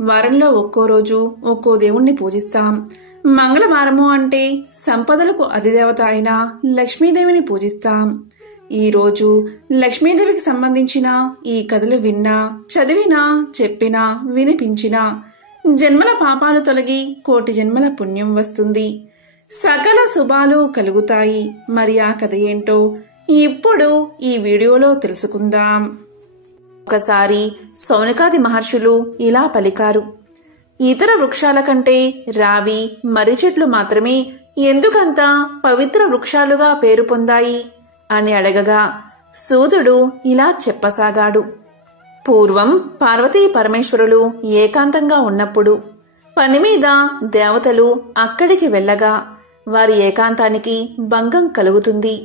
వారంలో ఒక్కో రోజు ఒక్కో దేవుణ్ణి పూజిస్తాం. మంగళవారము అంటే సంపదలకు అధిదేవత అయిన లక్ష్మీదేవిని పూజిస్తాం. ఈ రోజు లక్ష్మీదేవికి సంబంధించిన ఈ కథలు విన్నా, చదివినా, చెప్పినా, వినిపించినా జన్మల పాపాలు తొలగి కోటి జన్మల పుణ్యం వస్తుంది. సకల శుభాలు కలుగుతాయి. మరి ఆ కథ ఏంటో ఇప్పుడు ఈ వీడియోలో తెలుసుకుందాం. ఒకసారి శౌనకాది మహర్షులు ఇలా పలికారు. ఇతర వృక్షాల కంటే రావి, మర్రి చెట్లు మాత్రమే ఎందుకంత పవిత్ర వృక్షాలుగా పేరు పొందాయి అని అడగగా సూతుడు ఇలా చెప్పసాగాడు. పూర్వం పార్వతీ పరమేశ్వరులు ఏకాంతంగా ఉన్నప్పుడు పని మీద దేవతలు అక్కడికి వెళ్ళగా వారి ఏకాంతానికి భంగం కలుగుతుంది.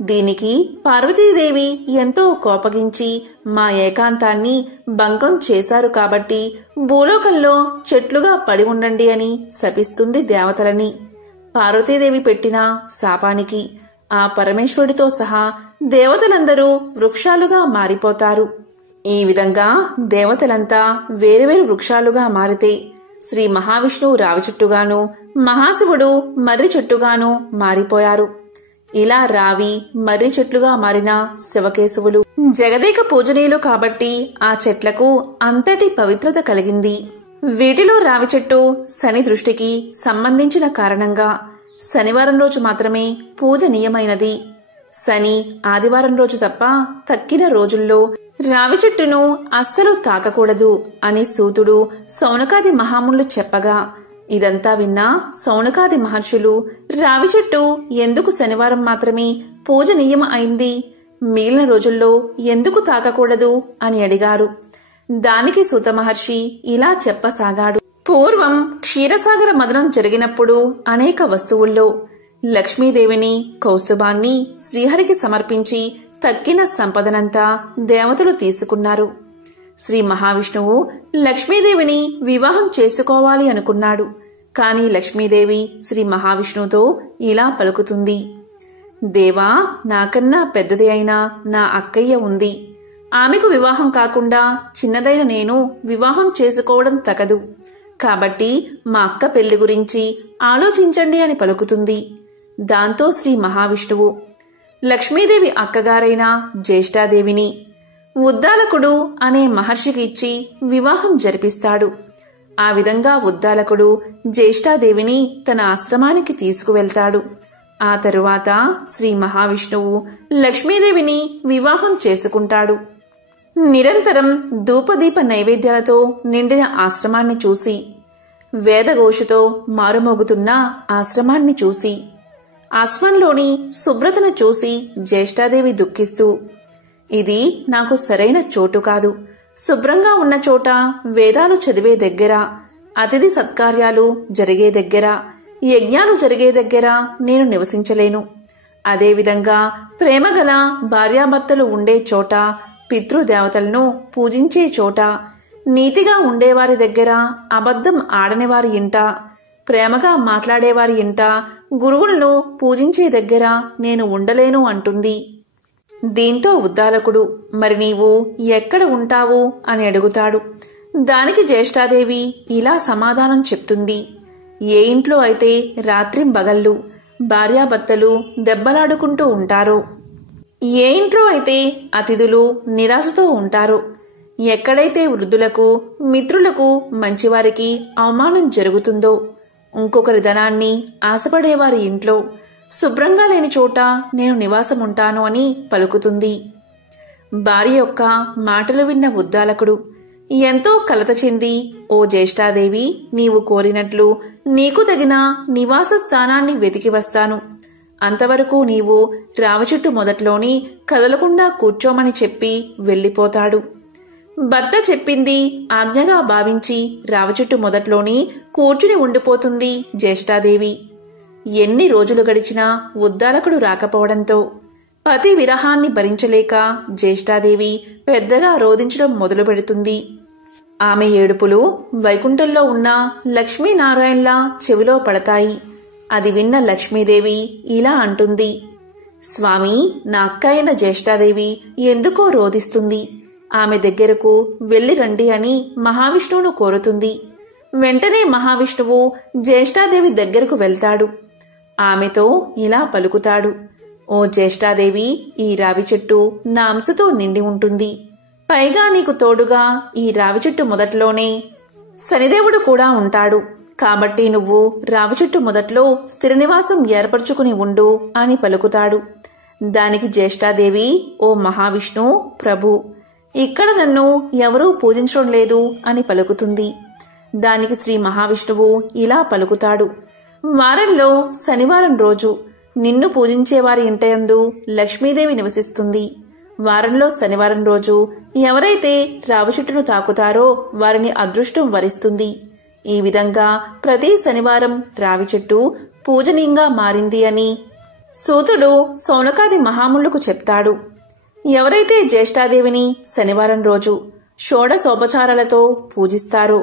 దీనికి పార్వతీదేవి ఎంతో కోపగించి మా ఏకాంతాన్ని భంగం చేశారు కాబట్టి భూలోకంలో చెట్లుగా పడి ఉండండి అని శపిస్తుంది దేవతలని. పార్వతీదేవి పెట్టిన శాపానికి ఆ పరమేశ్వరుడితో సహా దేవతలందరూ వృక్షాలుగా మారిపోతారు. ఈ విధంగా దేవతలంతా వేరువేరు వృక్షాలుగా మారితే శ్రీ మహావిష్ణువు రావి చెట్టుగాను, మహాశివుడు మర్రి చెట్టుగాను మారిపోయారు. ఇలా రావి, మర్రి చెట్లుగా మారిన శివకేశవులు జగదేక పూజనీయులు కాబట్టి ఆ చెట్లకు అంతటి పవిత్రత కలిగింది. వీటిలో రావి చెట్టు శని దృష్టికి సంబంధించిన కారణంగా శనివారం రోజు మాత్రమే పూజనీయమైనది. శని ఆదివారం రోజు తప్ప తక్కిన రోజుల్లో రావి చెట్టును అస్సలు తాకకూడదు అని సూతుడు శౌనకాది మహామునులు చెప్పగా ఇదంతా విన్నా శౌనకాది మహర్షులు రావి చెట్టు ఎందుకు శనివారం మాత్రమే పూజనీయం అయింది, మిగిలిన రోజుల్లో ఎందుకు తాకకూడదు అని అడిగారు. దానికి సూత మహర్షి ఇలా చెప్పసాగాడు. పూర్వం క్షీరసాగర మదనం జరిగినప్పుడు అనేక వస్తువుల్లో లక్ష్మీదేవిని, కౌస్తుభాన్ని శ్రీహరికి సమర్పించి తక్కిన సంపదనంతా దేవతలు తీసుకున్నారు. శ్రీ మహావిష్ణువు లక్ష్మీదేవిని వివాహం చేసుకోవాలి అనుకున్నాడు. కాని లక్ష్మీదేవి శ్రీ మహావిష్ణువుతో ఇలా పలుకుతుంది. దేవా, నాకన్నా పెద్దది అయినా నా అక్కయ్య ఉంది. ఆమెకు వివాహం కాకుండా చిన్నదైన నేను వివాహం చేసుకోవడం తగదు. కాబట్టి మా అక్క పెళ్లి గురించి ఆలోచించండి అని పలుకుతుంది. దాంతో శ్రీ మహావిష్ణువు లక్ష్మీదేవి అక్కగారైన జ్యేష్ఠాదేవిని ఉద్దాలకుడు అనే మహర్షికి ఇచ్చి వివాహం జరిపిస్తాడు. ఆ విధంగా ఉద్దాలకుడు జ్యేష్ఠాదేవిని తన ఆశ్రమానికి తీసుకువెళ్తాడు. ఆ తరువాత శ్రీ మహావిష్ణువు లక్ష్మీదేవిని వివాహం చేసుకుంటాడు. నిరంతరం ధూపదీప నైవేద్యాలతో నిండిన ఆశ్రమాన్ని చూసి, వేదఘోషతో మారుమోగుతున్న ఆశ్రమాన్ని చూసి, ఆశ్రమంలోని శుభ్రతను చూసి జ్యేష్ఠాదేవి దుఃఖిస్తూ, ఇది నాకు సరైన చోటు కాదు. శుభ్రంగా ఉన్న చోట, వేదాలు చదివే దగ్గర, అతిథి సత్కార్యాలు జరిగే దగ్గర, యజ్ఞాలు జరిగే దగ్గర నేను నివసించలేను. అదేవిధంగా ప్రేమగల భార్యాభర్తలు ఉండే చోట, పితృదేవతలను పూజించే చోట, నీతిగా ఉండేవారి దగ్గర, అబద్ధం ఆడనివారి ఇంట, ప్రేమగా మాట్లాడేవారి ఇంట, గురువులను పూజించే దగ్గర నేను ఉండలేను అంటుంది. దీంతో ఉద్దాలకుడు మరి నీవు ఎక్కడ ఉంటావు అని అడుగుతాడు. దానికి జ్యేష్ఠాదేవి ఇలా సమాధానం చెప్తుంది. ఏ ఇంట్లో అయితే రాత్రింబగళ్ళు భార్యాభర్తలు దెబ్బలాడుకుంటూ ఉంటారో, ఏ ఇంట్లో అయితే అతిథులు నిరాశతో ఉంటారో, ఎక్కడైతే వృద్ధులకు, మిత్రులకు, మంచివారికి అవమానం జరుగుతుందో, ఇంకొకరి ధనాన్ని ఆశపడేవారి ఇంట్లో, శుభ్రంగా లేని చోట నేను నివాసముంటాను అని పలుకుతుంది. భార్య యొక్క మాటలు విన్న ఉద్దాలకుడు ఎంతో కలత చెంది, ఓ జ్యేష్ఠాదేవి, నీవు కోరినట్లు నీకు తగిన నివాస స్థానాన్ని వెతికి వస్తాను. అంతవరకు నీవు రావి చెట్టు మొదట్లోని కదలకుండా కూర్చోమని చెప్పి వెళ్ళిపోతాడు. భర్త చెప్పింది ఆజ్ఞగా భావించి రావి చెట్టు మొదట్లోని కూర్చుని ఉండిపోతుంది జ్యేష్ఠాదేవి. ఎన్ని రోజులు గడిచినా ఉద్దాలకుడు రాకపోవడంతో పతి విరహాన్ని భరించలేక జ్యేష్ఠాదేవి పెద్దగా రోదించడం మొదలు పెడుతుంది. ఆమె ఏడుపులు వైకుంఠంలో ఉన్న లక్ష్మీనారాయణలా చెవిలో పడతాయి. అది విన్న లక్ష్మీదేవి ఇలా అంటుంది. స్వామి, నా అక్క అయిన జ్యేష్ఠాదేవి ఎందుకో రోదిస్తుంది. ఆమె దగ్గరకు వెళ్ళి రండి అని మహావిష్ణువును కోరుతుంది. వెంటనే మహావిష్ణువు జ్యేష్ఠాదేవి దగ్గరకు వెళ్తాడు. ఆమెతో ఇలా పలుకుతాడు, ఓ జ్యేష్ఠాదేవి, ఈ రావి చెట్టు నా అంశతో నిండి ఉంటుంది. పైగా నీకు తోడుగా ఈ రావి చెట్టు మొదట్లోనే శనిదేవుడు కూడా ఉంటాడు. కాబట్టి నువ్వు రావి చెట్టు మొదట్లో స్థిర నివాసం ఏర్పరచుకుని ఉండు అని పలుకుతాడు. దానికి జ్యేష్ఠాదేవి, ఓ మహావిష్ణు ప్రభు, ఇక్కడ నన్ను ఎవరూ పూజించడం లేదు అని పలుకుతుంది. దానికి శ్రీ మహావిష్ణువు ఇలా పలుకుతాడు, వారంలో శనివారం రోజు నిన్ను పూజించేవారి ఇంటయందు లక్ష్మీదేవి నివసిస్తుంది. వారంలో శనివారం రోజు ఎవరైతే రావి చెట్టును తాకుతారో వారిని అదృష్టం వరిస్తుంది. ఈ విధంగా ప్రతి శనివారం రావి చెట్టు పూజనీయంగా మారింది అని సూతుడు సౌనకాది మహామునులకు చెప్తాడు. ఎవరైతే జ్యేష్ఠాదేవిని శనివారం రోజు షోడశోపచారాలతో పూజిస్తారో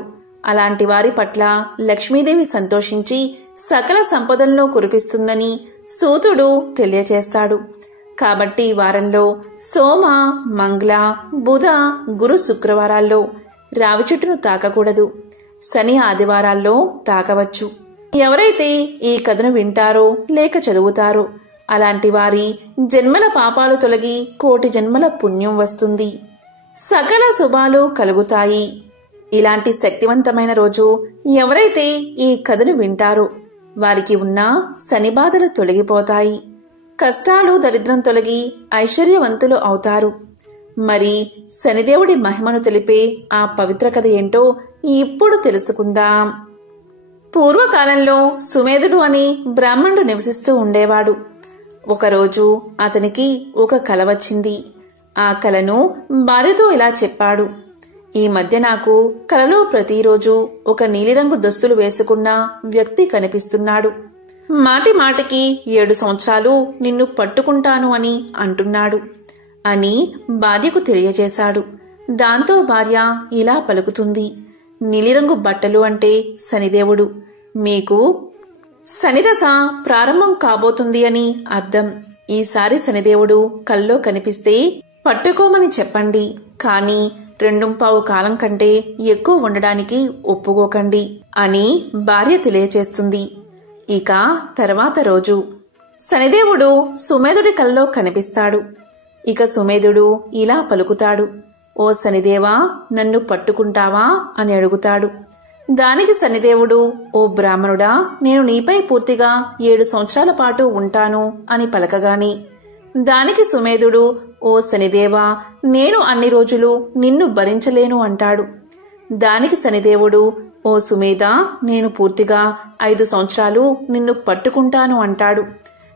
అలాంటి వారి పట్ల లక్ష్మీదేవి సంతోషించి సకల సంపదలను కురిపిస్తుందని సూతుడు తెలియచేస్తాడు. కాబట్టి వారంలో సోమ, మంగళ, బుధ, గురు, శుక్రవారాల్లో రావి చెట్టును తాకకూడదు. శని, ఆదివారాల్లో తాకవచ్చు. ఎవరైతే ఈ కథను వింటారో లేక చదువుతారో అలాంటి వారి జన్మల పాపాలు తొలగి కోటి జన్మల పుణ్యం వస్తుంది. సకల శుభాలు కలుగుతాయి. ఇలాంటి శక్తివంతమైన రోజు ఎవరైతే ఈ కథను వింటారో వారికి ఉన్న శని బాధలు తొలగిపోతాయి. కష్టాలు, దరిద్రం తొలగి ఐశ్వర్యవంతులు అవుతారు. మరి శనిదేవుడి మహిమను తెలిపే ఆ పవిత్ర కథ ఏంటో ఇప్పుడు తెలుసుకుందాం. పూర్వకాలంలో సుమేధుడు అని బ్రాహ్మణుడు నివసిస్తూ ఉండేవాడు. ఒకరోజు అతనికి ఒక కల వచ్చింది. ఆ కలను భార్యతో ఇలా చెప్పాడు, ఈ మధ్య నాకు కలలో ప్రతిరోజు ఒక నీలిరంగు దుస్తులు వేసుకున్న వ్యక్తి కనిపిస్తున్నాడు. మాటి మాటికి 7 సంవత్సరాలు నిన్ను పట్టుకుంటాను అని అంటున్నాడు అని భార్యకు తెలియజేశాడు. దాంతో భార్య ఇలా పలుకుతుంది, నీలిరంగు బట్టలు అంటే శనిదేవుడు. మీకు శనిదశ ప్రారంభం కాబోతుంది అని అర్థం. ఈసారి శనిదేవుడు కల్లో కనిపిస్తే పట్టుకోమని చెప్పండి. కానీ 2.25 కాలం కంటే ఎక్కువ ఉండడానికి ఒప్పుకోకండి అని భార్య తెలియచేస్తుంది. ఇక తర్వాత రోజు శనిదేవుడు సుమేధుడి కల్లో కనిపిస్తాడు. ఇక సుమేధుడు ఇలా పలుకుతాడు, ఓ శనిదేవా, నన్ను పట్టుకుంటావా అని అడుగుతాడు. దానికి శనిదేవుడు, ఓ బ్రాహ్మణుడా, నేను నీపై పూర్తిగా 7 సంవత్సరాల పాటు ఉంటాను అని పలకగాని దానికి సుమేధుడు, ఓ శనిదేవా, నేను అన్ని రోజులు నిన్ను భరించలేను అంటాడు. దానికి శనిదేవుడు, ఓ సుమేధ, నేను పూర్తిగా 5 సంవత్సరాలు నిన్ను పట్టుకుంటాను అంటాడు.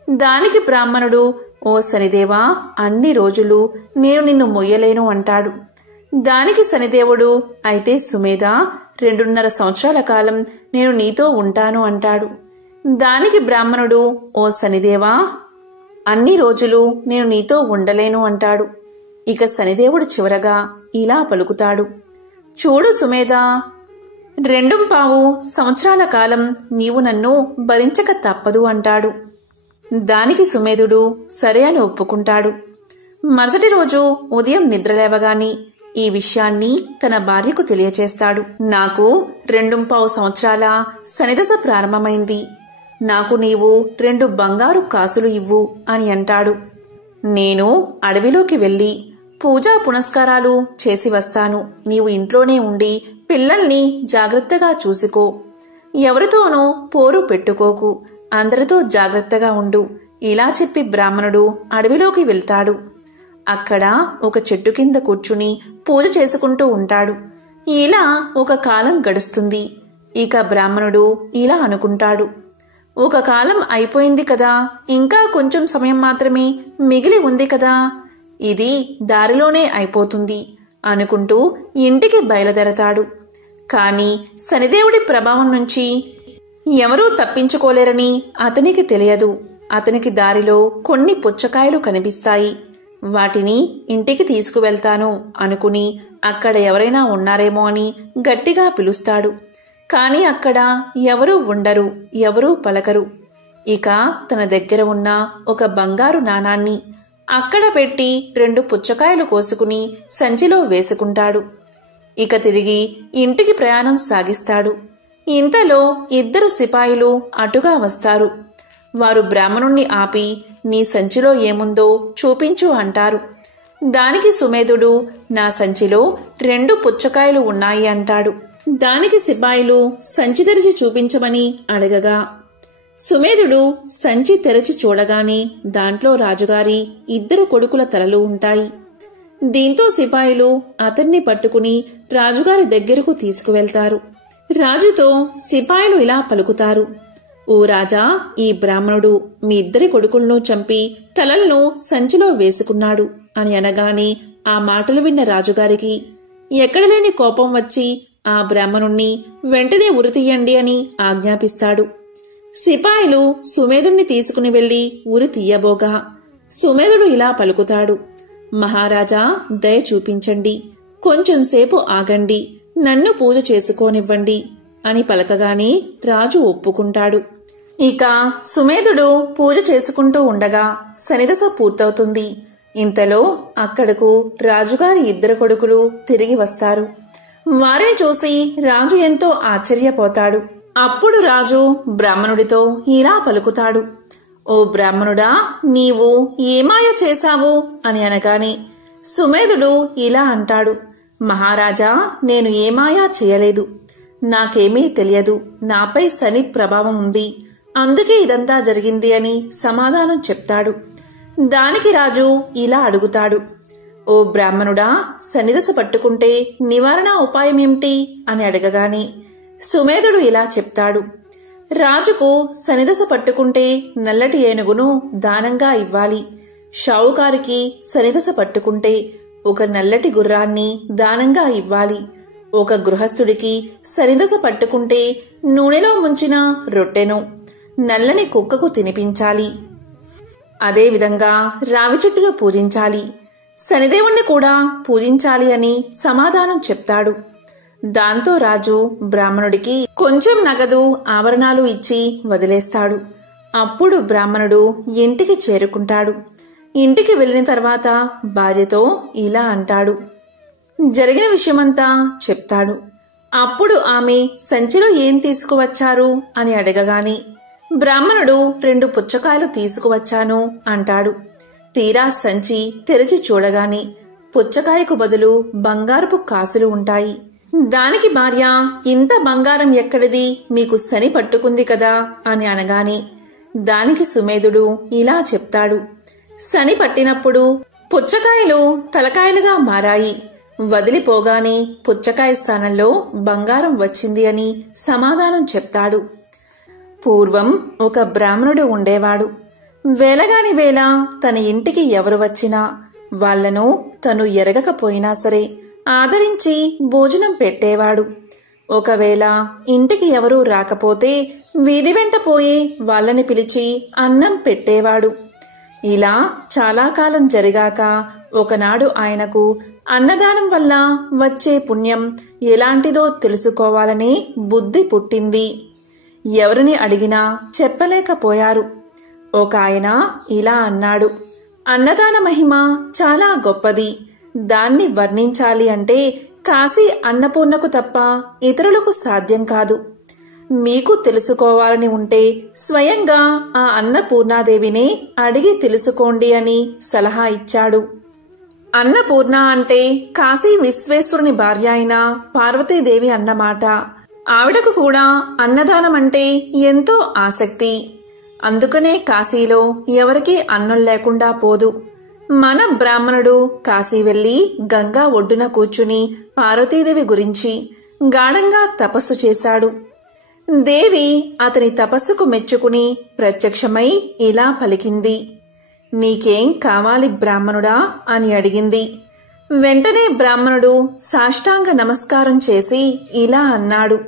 దానికి బ్రాహ్మణుడు, ఓ శనిదేవా, అన్ని రోజులు నేను నిన్ను మొయ్యలేను అంటాడు. దానికి శనిదేవుడు, అయితే సుమేధ, 2.5 సంవత్సరాల కాలం నేను నీతో ఉంటాను అంటాడు. దానికి బ్రాహ్మణుడు, ఓ శనిదేవా, అన్ని రోజులు నేను నీతో ఉండలేను అంటాడు. ఇక శనిదేవుడు చివరగా ఇలా పలుకుతాడు, చూడు సుమేధ, 2.25 సంవత్సరాల కాలం నీవు నన్ను భరించక తప్పదు అంటాడు. దానికి సుమేధుడు సరే అని ఒప్పుకుంటాడు. మరుసటి రోజు ఉదయం నిద్రలేవగాని ఈ విషయాన్ని తన భార్యకు తెలియచేస్తాడు. నాకు 2.25 సంవత్సరాల శనిదశ ప్రారంభమైంది. నాకు నీవు 2 బంగారు కాసులు ఇవ్వు అని అంటాడు. నేను అడవిలోకి వెళ్లి పూజా పునస్కారాలు చేసి వస్తాను. నీవు ఇంట్లోనే ఉండి పిల్లల్ని జాగ్రత్తగా చూసుకో. ఎవరితోనూ పోరు పెట్టుకోకు. అందరితో జాగ్రత్తగా ఉండు. ఇలా చెప్పి బ్రాహ్మణుడు అడవిలోకి వెళ్తాడు. అక్కడ ఒక చెట్టు కింద కూర్చుని పూజ చేసుకుంటూ ఉంటాడు. ఇలా ఒక కాలం గడుస్తుంది. ఇక బ్రాహ్మణుడు ఇలా అనుకుంటాడు, ఒక కాలం అయిపోయింది కదా, ఇంకా కొంచెం సమయం మాత్రమే మిగిలి ఉంది కదా, ఇది దారిలోనే అయిపోతుంది అనుకుంటూ ఇంటికి బయలుదేరతాడు. కాని శనిదేవుడి ప్రభావం నుంచి ఎవరూ తప్పించుకోలేరని అతనికి తెలియదు. అతనికి దారిలో కొన్ని పుచ్చకాయలు కనిపిస్తాయి. వాటిని ఇంటికి తీసుకువెళ్తాను అనుకుని అక్కడ ఎవరైనా ఉన్నారేమో అని గట్టిగా పిలుస్తాడు. కాని అక్కడ ఎవరూ ఉండరు, ఎవరూ పలకరు. ఇక తన దగ్గర ఉన్న ఒక బంగారు నాణాన్ని అక్కడ పెట్టి 2 పుచ్చకాయలు కోసుకుని సంచిలో వేసుకుంటాడు. ఇక తిరిగి ఇంటికి ప్రయాణం సాగిస్తాడు. ఇంతలో 2 సిపాయిలు అటుగా వస్తారు. వారు బ్రాహ్మణుణ్ణి ఆపి, నీ సంచిలో ఏముందో చూపించు అంటారు. దానికి సుమేధుడు, నా సంచిలో 2 పుచ్చకాయలు ఉన్నాయి అంటాడు. దానికి సిపాయిలు సంచి తెరిచి చూపించమని అడగగా, సుమేధుడు సంచి తెరచి చూడగానే దాంట్లో రాజుగారి 2 కొడుకుల తలలు ఉంటాయి. దీంతో సిపాయిలు అతన్ని పట్టుకుని రాజుగారి దగ్గరకు తీసుకువెళ్తారు. రాజుతో సిపాయిలు ఇలా పలుకుతారు, ఓ రాజా, ఈ బ్రాహ్మణుడు మీ 2 కొడుకులను చంపి తలలను సంచిలో వేసుకున్నాడు అని అనగానే ఆ మాటలు విన్న రాజుగారికి ఎక్కడలేని కోపం వచ్చి ఆ బ్రాహ్మణుణ్ణి వెంటనే ఉరితీయండి అని ఆజ్ఞాపిస్తాడు. సిపాయిలు సుమేధుణ్ణి తీసుకుని వెళ్లి ఉరి తీయబోగా సుమేధుడు ఇలా పలుకుతాడు, మహారాజా, దయ చూపించండి, కొంచెంసేపు ఆగండి, నన్ను పూజ చేసుకోనివ్వండి అని పలకగానే రాజు ఒప్పుకుంటాడు. ఇక సుమేధుడు పూజ చేసుకుంటూ ఉండగా శనిదశ పూర్తవుతుంది. ఇంతలో అక్కడకు రాజుగారి 2 కొడుకులు తిరిగి వస్తారు. వారిని చూసి రాజు ఎంతో ఆశ్చర్యపోతాడు. అప్పుడు రాజు బ్రాహ్మణుడితో ఇలా పలుకుతాడు, ఓ బ్రాహ్మణుడా, నీవు ఏమాయ చేశావు అని అనగానే సుమేధుడు ఇలా అంటాడు, మహారాజా, నేను ఏమాయా చేయలేదు, నాకేమీ తెలియదు, నాపై శని ప్రభావం ఉంది, అందుకే ఇదంతా జరిగింది అని సమాధానం చెప్తాడు. దానికి రాజు ఇలా అడుగుతాడు, ఓ బ్రాహ్మణుడా, శనిదశ పట్టుకుంటే నివారణ ఉపాయమేమిటి అని అడగగానే సుమేధుడు ఇలా చెప్తాడు, రాజుకు శనిదశ పట్టుకుంటే నల్లటి ఏనుగును దానంగా ఇవ్వాలి, షావుకారికి శనిదశ పట్టుకుంటే ఒక నల్లటి గుర్రాన్ని దానంగా ఇవ్వాలి, ఒక గృహస్థుడికి శనిదశ పట్టుకుంటే నూనెలో ముంచిన రొట్టెను నల్లని కుక్కకు తినిపించాలి, అదేవిధంగా రావి చెట్టును పూజించాలి, శనిదేవుణ్ణి కూడా పూజించాలి అని సమాధానం చెప్తాడు. దాంతో రాజు బ్రాహ్మణుడికి కొంచెం నగదు ఆభరణాలు ఇచ్చి వదిలేస్తాడు. అప్పుడు బ్రాహ్మణుడు ఇంటికి చేరుకుంటాడు. ఇంటికి వెళ్లిన తర్వాత భార్యతో ఇలా అంటాడు, జరిగిన విషయమంతా చెప్తాడు. అప్పుడు ఆమె సంచిలో ఏం తీసుకువచ్చారు అని అడగగానే బ్రాహ్మణుడు 2 పుచ్చకాయలు తీసుకువచ్చాను అంటాడు. తీరా సంచి తెరిచి చూడగానే పుచ్చకాయకు బదులు బంగారపు కాసులు ఉంటాయి. దానికి భార్య, ఇంత బంగారం ఎక్కడిది, మీకు శని పట్టుకుంది కదా అని అనగానే దానికి సుమేధుడు ఇలా చెప్తాడు, శని పట్టినప్పుడు పుచ్చకాయలు తలకాయలుగా మారాయి, వదిలిపోగానే పుచ్చకాయ స్థానంలో బంగారం వచ్చింది అని సమాధానం చెప్తాడు. పూర్వం ఒక బ్రాహ్మణుడు ఉండేవాడు. వేలగాని వేళ తన ఇంటికి ఎవరు వచ్చినా వాళ్లను తను ఎరగకపోయినా సరే ఆదరించి భోజనం పెట్టేవాడు. ఒకవేళ ఇంటికి ఎవరూ రాకపోతే వీధి వెంట పోయి వాళ్ళని పిలిచి అన్నం పెట్టేవాడు. ఇలా చాలా కాలం జరిగాక ఒకనాడు ఆయనకు అన్నదానం వల్ల వచ్చే పుణ్యం ఎలాంటిదో తెలుసుకోవాలనే బుద్ధి పుట్టింది. ఎవరిని అడిగినా చెప్పలేకపోయారు. ఒక ఆయన ఇలా అన్నాడు, అన్నదాన మహిమ చాలా గొప్పది, దాన్ని వర్ణించాలి అంటే కాశీ అన్నపూర్ణకు తప్ప ఇతరులకు సాధ్యం కాదు. మీకు తెలుసుకోవాలని ఉంటే స్వయంగా ఆ అన్నపూర్ణాదేవినే అడిగి తెలుసుకోండి అని సలహా ఇచ్చాడు. అన్నపూర్ణ అంటే కాశీ విశ్వేశ్వరుని భార్య అయిన పార్వతీదేవి అన్నమాట. ఆవిడకు కూడా అన్నదానం అంటే ఎంతో ఆసక్తి. అందుకనే కాశీలో ఎవరికీ అన్నం లేకుండా పోదు. మన బ్రాహ్మణుడు కాశీ వెళ్లి గంగా ఒడ్డున కూర్చుని పార్వతీదేవి గురించి గాఢంగా తపస్సు చేశాడు. దేవి అతని తపస్సుకు మెచ్చుకుని ప్రత్యక్షమై ఇలా పలికింది, నీకేం కావాలి బ్రాహ్మణుడా అని అడిగింది. వెంటనే బ్రాహ్మణుడు సాష్టాంగ నమస్కారం చేసి ఇలా అన్నాడు,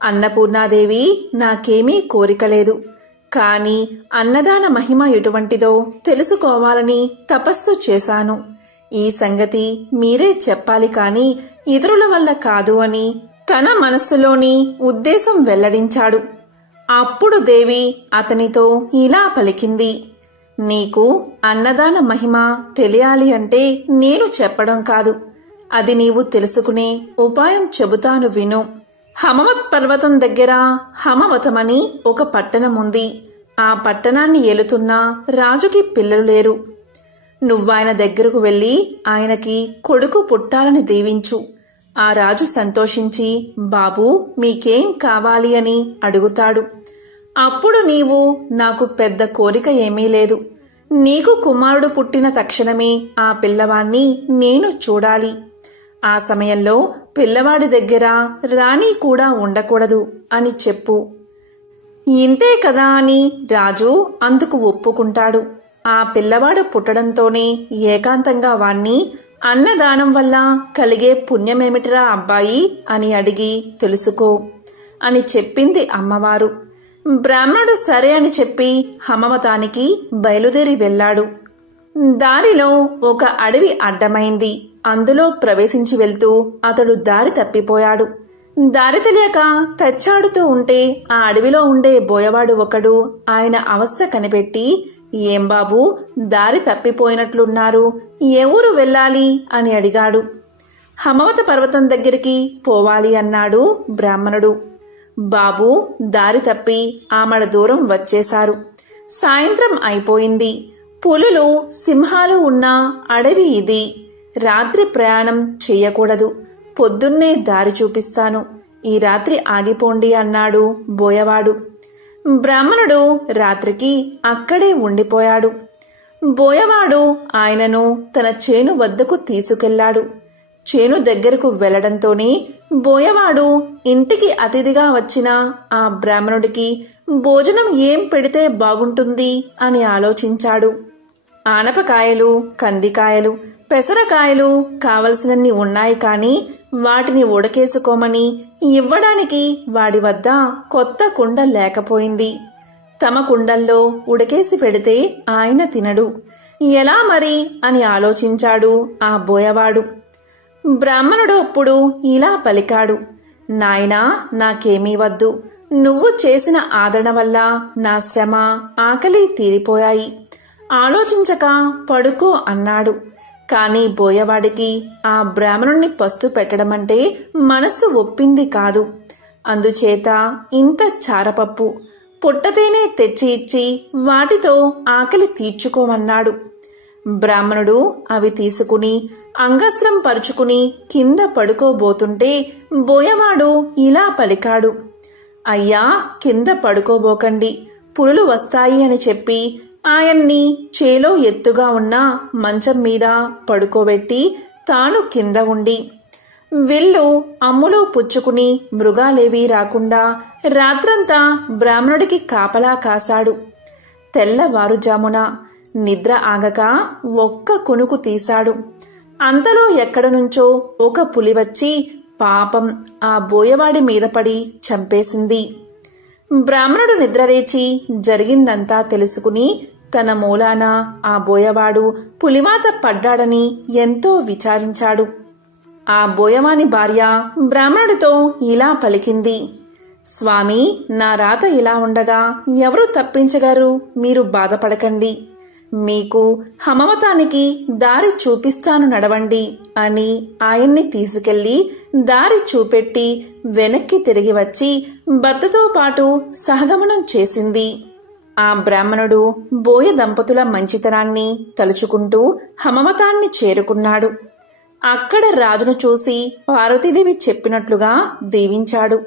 అన్నపూర్ణాదేవి, నాకేమీ కోరికలేదు, కాని అన్నదాన మహిమ ఎటువంటిదో తెలుసుకోవాలని తపస్సు చేశాను. ఈ సంగతి మీరే చెప్పాలి కాని ఇతరుల వల్ల కాదు అని తన మనస్సులోని ఉద్దేశం వెల్లడించాడు. అప్పుడు దేవి అతనితో ఇలా పలికింది, నీకు అన్నదాన మహిమ తెలియాలి అంటే నేను చెప్పడం కాదు, అది నీవు తెలుసుకునే ఉపాయం చెబుతాను విను. హమవత్ పర్వతం దగ్గర హమవతమని ఒక పట్టణం ఉంది. ఆ పట్టణాన్ని ఏలుతున్న రాజుకి పిల్లలు లేరు. నువ్వాయన దగ్గరకు వెళ్ళి ఆయనకి కొడుకు పుట్టాలని దీవించు. ఆ రాజు సంతోషించి, బాబూ మీకేం కావాలి అని అడుగుతాడు. అప్పుడు నీవు, నాకు పెద్ద కోరిక ఏమీ లేదు, నీకు కుమారుడు పుట్టిన తక్షణమే ఆ పిల్లవాణ్ణి నేను చూడాలి. ఆ సమయంలో పిల్లవాడి దగ్గర రాణి కూడా ఉండకూడదు అని చెప్పు. ఇంతే కదా అని రాజు అందుకు ఒప్పుకుంటాడు. ఆ పిల్లవాడు పుట్టడంతోనే ఏకాంతంగా వాణ్ణి, అన్నదానం వల్ల కలిగే పుణ్యమేమిటిరా అబ్బాయి అని అడిగి తెలుసుకో అని చెప్పింది అమ్మవారు. బ్రాహ్మణుడు సరే అని చెప్పి హమవతానికి బయలుదేరి వెళ్లాడు. దారిలో ఒక అడవి అడ్డమైంది. అందులో ప్రవేశించి వెళ్తూ అతడు దారి తప్పిపోయాడు. దారి తెలియక తచ్చాడుతూ ఉంటే ఆ అడవిలో ఉండే బోయవాడు ఒకడు ఆయన అవస్థ కనిపెట్టి, ఏం బాబూ దారి తప్పిపోయినట్లున్నారు, ఏ ఊరు వెళ్ళాలి అని అడిగాడు. హమవత పర్వతం దగ్గరికి పోవాలి అన్నాడు బ్రాహ్మణుడు. బాబూ దారి తప్పి ఆమడ దూరం వచ్చేశారు. సాయంత్రం అయిపోయింది. పులులు సింహాలు ఉన్న అడవి ఇది. రాత్రి ప్రయాణం చెయ్యకూడదు. పొద్దున్నే దారి చూపిస్తాను, ఈ రాత్రి ఆగిపోండి అన్నాడు బోయవాడు. బ్రాహ్మణుడు రాత్రికి అక్కడే ఉండిపోయాడు. బోయవాడు ఆయనను తన చేను వద్దకు తీసుకెళ్లాడు. చేను దగ్గరకు వెళ్లడంతోనే బోయవాడు ఇంటికి అతిథిగా వచ్చిన ఆ బ్రాహ్మణుడికి భోజనం ఏం పెడితే బాగుంటుంది అని ఆలోచించాడు. ఆనపకాయలు, కందికాయలు, పెసరకాయలు కావలసినన్ని ఉన్నాయి, కాని వాటిని ఉడకేసుకోమని ఇవ్వడానికి వాడి వద్ద కొత్త కుండ లేకపోయింది. తమ కుండల్లో ఉడకేసి పెడితే ఆయన తినడు, ఎలా మరి అని ఆలోచించాడు ఆ బోయవాడు. బ్రాహ్మణుడు అప్పుడు ఇలా పలికాడు, నాయనా నాకేమీ వద్దు, నువ్వు చేసిన ఆదరణ వల్ల నా శ్రమ ఆకలి తీరిపోయాయి, ఆలోచించక పడుకో అన్నాడు. కాని బోయవాడికి ఆ బ్రాహ్మణుణ్ణి పస్తు పెట్టడమంటే మనస్సు ఒప్పింది కాదు. అందుచేత ఇంత చారపప్పు, పుట్టతేనే తెచ్చి ఇచ్చి వాటితో ఆకలి తీర్చుకోమన్నాడు. బ్రాహ్మణుడు అవి తీసుకుని అంగస్త్రం పరుచుకుని కింద పడుకోబోతుంటే బోయవాడు ఇలా పలికాడు, అయ్యా కింద పడుకోబోకండి, పులులు వస్తాయి అని చెప్పి ఆయన్ని చేలో ఎత్తుగా ఉన్న మంచం మీద పడుకోబెట్టి తాను కింద ఉండి విల్లు అమ్ములో పుచ్చుకుని మృగాలేవీ రాకుండా రాత్రంతా బ్రాహ్మణుడికి కాపలా కాశాడు. తెల్లవారుజామున నిద్ర ఆగక ఒక్క కునుకు తీశాడు. అంతలో ఎక్కడనుంచో ఒక పులి వచ్చి పాపం ఆ బోయవాడి మీద పడి చంపేసింది. బ్రాహ్మణుడు నిద్రలేచి జరిగిందంతా తెలుసుకుని తన మూలాన ఆ బోయవాడు పులివాత పడ్డాడని ఎంతో విచారించాడు. ఆ బోయవాని భార్య బ్రాహ్మణుడితో ఇలా పలికింది, స్వామి నా రాత ఇలా ఉండగా ఎవరు తప్పించగారు, మీరు బాధపడకండి, మీకు హమవతానికి దారి చూపిస్తాను నడవండి అని ఆయన్ని తీసుకెళ్లి దారి చూపెట్టి వెనక్కి తిరిగి వచ్చి భర్తతో పాటు సహగమనం చేసింది. ఆ బ్రాహ్మణుడు బోయ దంపతుల మంచితనాన్ని తలుచుకుంటూ హమవతాన్ని చేరుకున్నాడు. అక్కడ రాజును చూసి పార్వతీదేవి చెప్పినట్లుగా దీవించాడు.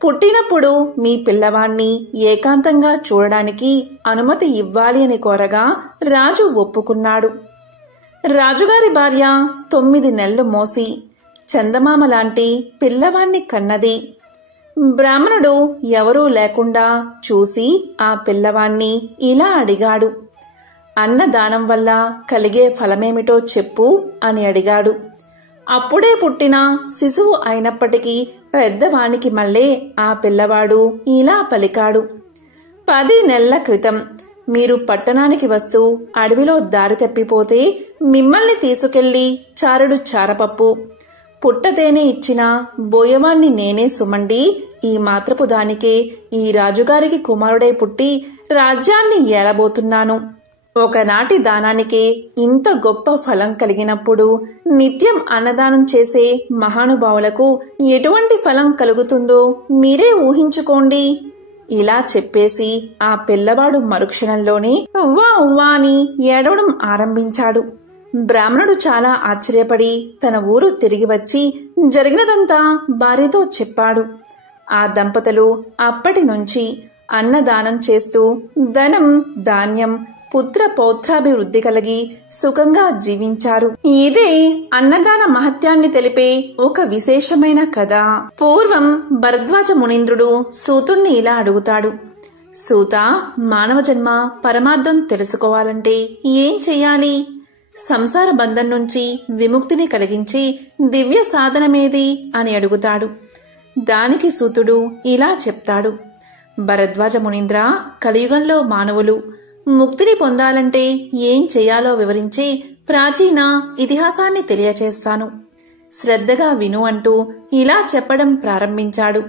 పుట్టినప్పుడు మీ పిల్లవాణ్ణి ఏకాంతంగా చూడడానికి అనుమతి ఇవ్వాలి అని కోరగా రాజు ఒప్పుకున్నాడు. రాజుగారి భార్య 9 నెలలు మోసి చందమామ లాంటి పిల్లవాణ్ణి కన్నది. బ్రాహ్మణుడు ఎవరూ లేకుండా చూసి ఆ పిల్లవాణ్ణి ఇలా అడిగాడు, అన్నదానం వల్ల కలిగే ఫలమేమిటో చెప్పు అని అడిగాడు. అప్పుడే పుట్టిన శిశువు అయినప్పటికీ పెద్దవానికి మళ్ళే ఆ పిల్లవాడు ఇలా పలికాడు, 10 నెలల క్రితం మీరు పట్టణానికి వస్తూ అడవిలో దారి తప్పిపోతే మిమ్మల్ని తీసుకెళ్లి చారుడు చారపప్పు, పుట్టతేనే ఇచ్చిన బోయవాన్ని నేనే సుమండి, ఈ మాత్రపు దానికే ఈ రాజుగారికి కుమారుడై పుట్టి రాజ్యాన్ని ఏలబోతున్నాను. ఒకనాటి దానానికి ఇంత గొప్ప ఫలం కలిగినప్పుడు నిత్యం అన్నదానం చేసే మహానుభావులకు ఎటువంటి ఫలం కలుగుతుందో మీరే ఊహించుకోండి. ఇలా చెప్పేసి ఆ పిల్లవాడు మరుక్షణంలోనే ఉవ్వా ఉవ్వా అని ఏడవడం ఆరంభించాడు. బ్రాహ్మణుడు చాలా ఆశ్చర్యపడి తన ఊరు తిరిగి వచ్చి జరిగినదంతా భార్యతో చెప్పాడు. ఆ దంపతులు అప్పటి నుంచి అన్నదానం చేస్తూ ధనం, ధాన్యం, పుత్ర పౌత్రాభివృద్ధి కలిగి సుఖంగా జీవించారు. ఇదే అన్నదాన మహత్యాన్ని తెలిపే ఒక విశేషమైన కథ. పూర్వం భరద్వాజ మునీంద్రుడు సూతుణ్ణి ఇలా అడుగుతాడు. సూత, మానవ జన్మ పరమార్థం తెలుసుకోవాలంటే ఏం చెయ్యాలి? సంసార బంధం నుంచి విముక్తిని కలిగించి దివ్య సాధనమేది అని అడుగుతాడు. దానికి సూతుడు ఇలా చెప్తాడు. భరద్వాజ మునీంద్ర, కలియుగంలో మానవులు ముక్తిని పొందాలంటే ఏం చెయ్యాలో వివరించి ప్రాచీన ఇతిహాసాన్ని తెలియచేస్తాను. శ్రద్ధగా విను అంటూ ఇలా చెప్పడం ప్రారంభించాడు.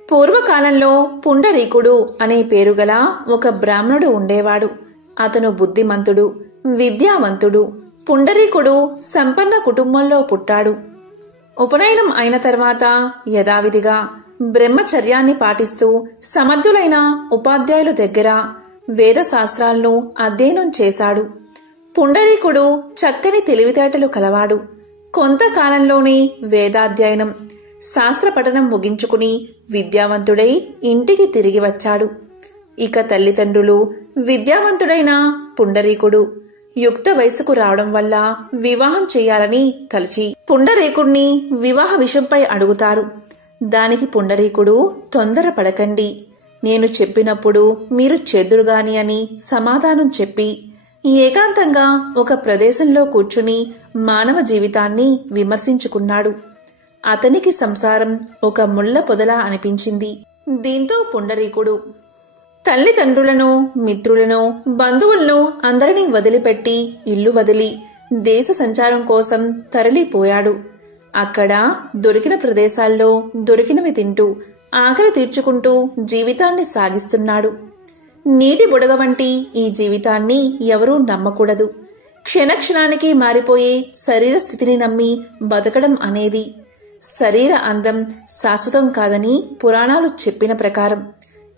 పూర్వకాలంలో పుండరీకుడు అనే పేరుగల ఒక బ్రాహ్మణుడు ఉండేవాడు. అతను బుద్ధిమంతుడు, విద్యావంతుడు. పుండరీకుడు సంపన్న కుటుంబంలో పుట్టాడు. ఉపనయనం అయిన తర్వాత యథావిధిగా బ్రహ్మచర్యాన్ని పాటిస్తూ సమర్థులైన ఉపాధ్యాయుల దగ్గర వేద శాస్త్రాలను అధ్యయనం చేశాడు. పుండరీకుడు చక్కని తెలివితేటలు కలవాడు. కొంతకాలంలోనే వేదాధ్యయనం, శాస్త్ర పఠనం ముగించుకుని విద్యావంతుడై ఇంటికి తిరిగి వచ్చాడు. ఇక తల్లిదండ్రులు విద్యావంతుడైన పుండరీకుడు యుక్త వయసుకు రావడం వల్ల వివాహం చేయాలని తలచి పుండరీకుడిని వివాహ విషయంపై అడుగుతారు. దానికి పుండరీకుడు, తొందరపడకండి, నేను చెప్పినప్పుడు మీరు చెద్దురుగాని అని సమాధానం చెప్పి ఏకాంతంగా ఒక ప్రదేశంలో కూర్చుని మానవ జీవితాన్ని విమర్శించుకున్నాడు. అతనికి సంసారం ఒక ముళ్ల పొదలా అనిపించింది. దీంతో పుండరీకుడు తల్లిదండ్రులను, మిత్రులను, బంధువులను అందరినీ వదిలిపెట్టి ఇల్లు వదిలి దేశ సంచారం కోసం తరలిపోయాడు. అక్కడ దొరికిన ప్రదేశాల్లో దొరికినవి తింటూ ఆకలి తీర్చుకుంటూ జీవితాన్ని సాగిస్తున్నాడు. నీటి బుడగ వంటి ఈ జీవితాన్ని ఎవరూ నమ్మకూడదు. క్షణక్షణానికి మారిపోయే శరీర స్థితిని నమ్మి బతకడం అనేది శరీర అందం శాశ్వతం కాదని పురాణాలు చెప్పిన ప్రకారం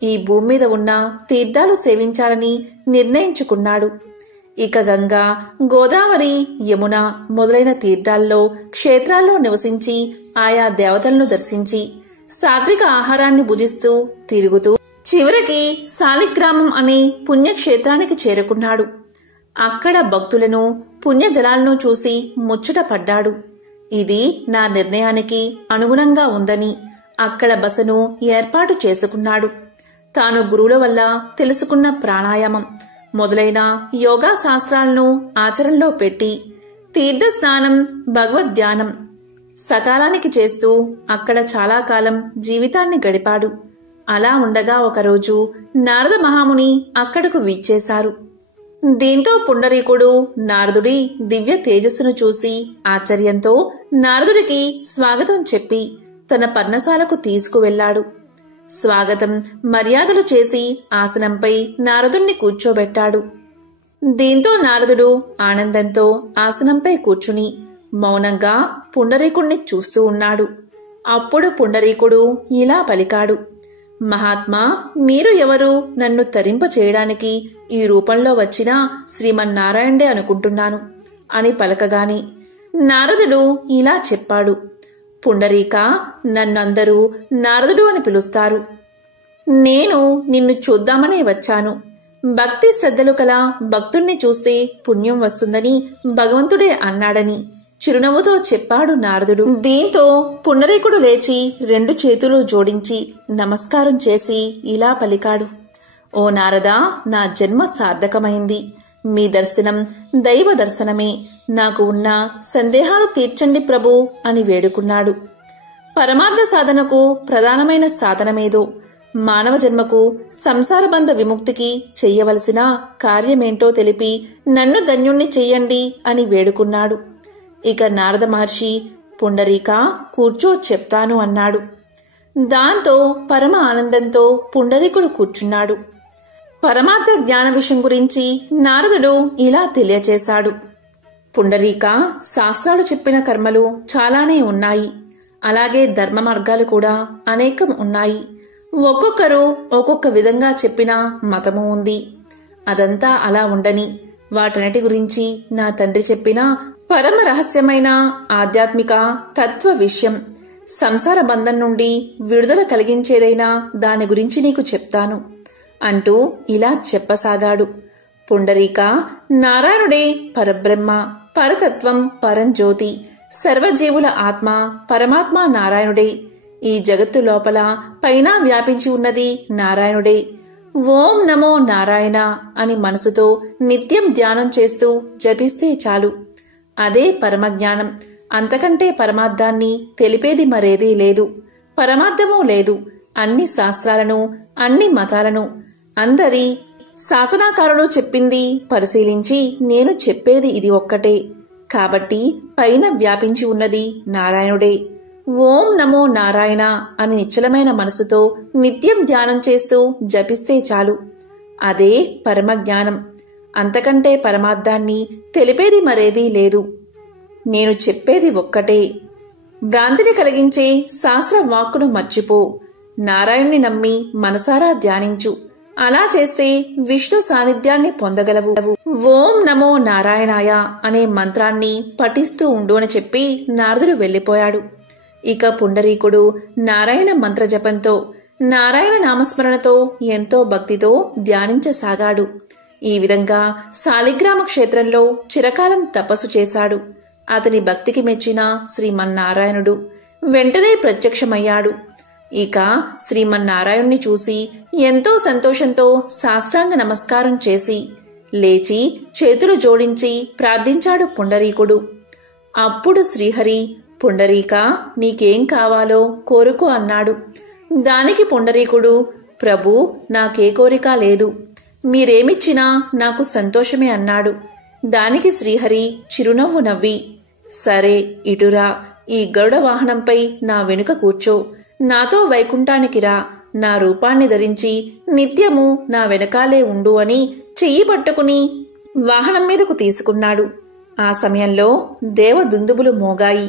ఈ భూమి మీద ఉన్న తీర్థాలు సేవించాలని నిర్ణయించుకున్నాడు. ఇక గంగా, గోదావరి, యమున మొదలైన తీర్థాల్లో, క్షేత్రాల్లో నివసించి ఆయా దేవతలను దర్శించి సాత్విక ఆహారాన్ని భుజిస్తూ తిరుగుతూ చివరికి శాలిగ్రామం అనే పుణ్యక్షేత్రానికి చేరుకున్నాడు. అక్కడ భక్తులను, పుణ్యజలాలను చూసి ముచ్చట పడ్డాడు. ఇది నా నిర్ణయానికి అనుగుణంగా ఉందని అక్కడ బసను ఏర్పాటు చేసుకున్నాడు. తాను గురువుల వల్ల తెలుసుకున్న ప్రాణాయామం మొదలైన యోగా శాస్త్రాలను ఆచరణలో పెట్టి తీర్థ స్నానం, భగవద్ధ్యానం సకాలానికి చేస్తూ అక్కడ చాలా కాలం జీవితాన్ని గడిపాడు. అలా ఉండగా ఒకరోజు నారద మహాముని అక్కడకు వీచ్చేశారు. దీంతో పుండరీకుడు నారదుడి దివ్య తేజస్సును చూసి ఆశ్చర్యంతో నారదుడికి స్వాగతం చెప్పి తన పర్ణశాలకు తీసుకువెళ్లాడు. స్వాగతం, మర్యాదలు చేసి ఆసనంపై నారదుణ్ణి కూర్చోబెట్టాడు. దీంతో నారదుడు ఆనందంతో ఆసనంపై కూర్చుని మౌనంగా పుండరీకుణ్ణి చూస్తూ ఉన్నాడు. అప్పుడు పుండరీకుడు ఇలా పలికాడు. మహాత్మా, మీరు ఎవరు? నన్ను తరింప చేయడానికి ఈ రూపంలో వచ్చిన శ్రీమన్నారాయణుడే అనుకుంటున్నాను అని పలకగాని నారదుడు ఇలా చెప్పాడు. పుండరీక, నన్నందరూ నారదుడు అని పిలుస్తారు. నేను నిన్ను చూద్దామనే వచ్చాను. భక్తి శ్రద్ధలు కల భక్తుణ్ణి చూస్తే పుణ్యం వస్తుందని భగవంతుడే అన్నాడని చిరునవ్వుతో చెప్పాడు నారదుడు. దీంతో పుండరీకుడు లేచి 2 చేతులు జోడించి నమస్కారం చేసి ఇలా పలికాడు. ఓ నారదా, నా జన్మ సార్థకమైంది. మీ దర్శనం దైవ దర్శనమే. నాకు ఉన్న సందేహాలు తీర్చండి ప్రభు అని వేడుకున్నాడు. పరమార్థ సాధనకు ప్రధానమైన సాధనమేదో, మానవ జన్మకు సంసారబంధ విముక్తికి చెయ్యవలసిన కార్యమేంటో తెలిపి నన్ను ధన్యుణ్ణి చెయ్యండి అని వేడుకున్నాడు. ఇక నారద మహర్షి, పుండరీక కూర్చో, చెప్తాను అన్నాడు. దాంతో పరమ ఆనందంతో పుండరీకుడు కూర్చున్నాడు. పరమార్థ జ్ఞాన విషయం గురించి నారదుడు ఇలా తెలియచేశాడు. పుండరీక, శాస్త్రాలు చెప్పిన కర్మలు చాలానే ఉన్నాయి. అలాగే ధర్మ మార్గాలు కూడా అనేకం ఉన్నాయి. ఒక్కొక్కరు ఒక్కొక్క విధంగా చెప్పిన మతము ఉంది. అదంతా అలా ఉండని, వాటన్నిటి గురించి నా తండ్రి చెప్పిన పరమ రహస్యమైన ఆధ్యాత్మిక తత్వ విషయం, సంసార బంధం నుండి విడుదల కలిగించేదైనా దాని గురించి నీకు చెప్తాను అంటూ ఇలా చెప్పసాగాడు. పుండరీక, నారాయణుడే పరబ్రహ్మ, పరతత్వం, పరంజ్యోతి, సర్వజీవుల ఆత్మ, పరమాత్మ నారాయణుడే. ఈ జగత్తు లోపల పైన వ్యాపించి ఉన్నది నారాయణుడే. ఓం నమో నారాయణ అని మనసుతో నిత్యం ధ్యానం చేస్తూ జపిస్తే చాలు. అదే పరమజ్ఞానం. అంతకంటే పరమార్థాన్ని తెలిపేది మరేదీ లేదు. పరమార్థమూ లేదు. అన్ని శాస్త్రాలను, అన్ని మతాలను, అందరి శాసనాకారులు చెప్పింది పరిశీలించి నేను చెప్పేది ఇది ఒక్కటే. కాబట్టి పైన వ్యాపించి ఉన్నది నారాయణుడే. ఓం నమో నారాయణ అని నిశ్చలమైన మనసుతో నిత్యం ధ్యానం చేస్తూ జపిస్తే చాలు. అదే పరమజ్ఞానం. అంతకంటే పరమార్థాన్ని తెలిపేది మరేదీ లేదు. నేను చెప్పేది ఒక్కటే. భ్రాంతిని కలిగించే శాస్త్ర వాక్కును మర్చిపో. నారాయణుని నమ్మి మనసారా ధ్యానించు. అలా చేస్తే విష్ణు సాన్నిధ్యాన్ని పొందగలవు. ఓం నమో నారాయణాయ అనే మంత్రాన్ని పఠిస్తూ ఉండు అని చెప్పి నారదుడు వెళ్లిపోయాడు. ఇక పుండరీకుడు నారాయణ మంత్ర జపంతో, నారాయణ నామస్మరణతో ఎంతో భక్తితో ధ్యానించసాగాడు. ఈ విధంగా శాలిగ్రామ క్షేత్రంలో చిరకాలం తపస్సు చేశాడు. అతని భక్తికి మెచ్చిన శ్రీమన్నారాయణుడు వెంటనే ప్రత్యక్షమయ్యాడు. ఇక శ్రీమన్నారాయణుణ్ణి చూసి ఎంతో సంతోషంతో సాష్టాంగ నమస్కారం చేసి లేచి చేతులు జోడించి ప్రార్థించాడు పుండరీకుడు. అప్పుడు శ్రీహరి, పుండరీక, నీకేం కావాలో కోరుకో అన్నాడు. దానికి పుండరీకుడు, ప్రభు, నాకే కోరిక లేదు. మీరేమిచ్చినా నాకు సంతోషమే అన్నాడు. దానికి శ్రీహరి చిరునవ్వు నవ్వి, సరే ఇటురా, ఈ గరుడ వాహనంపై నా వెనుక కూర్చో, నాతో వైకుంఠానికి రా, నా రూపాన్ని ధరించి నిత్యము నా వెనకాలే ఉండు అని చెయ్యి పట్టుకుని వాహనం మీదకు తీసుకున్నాడు. ఆ సమయంలో దేవదుందుబులు మోగాయి.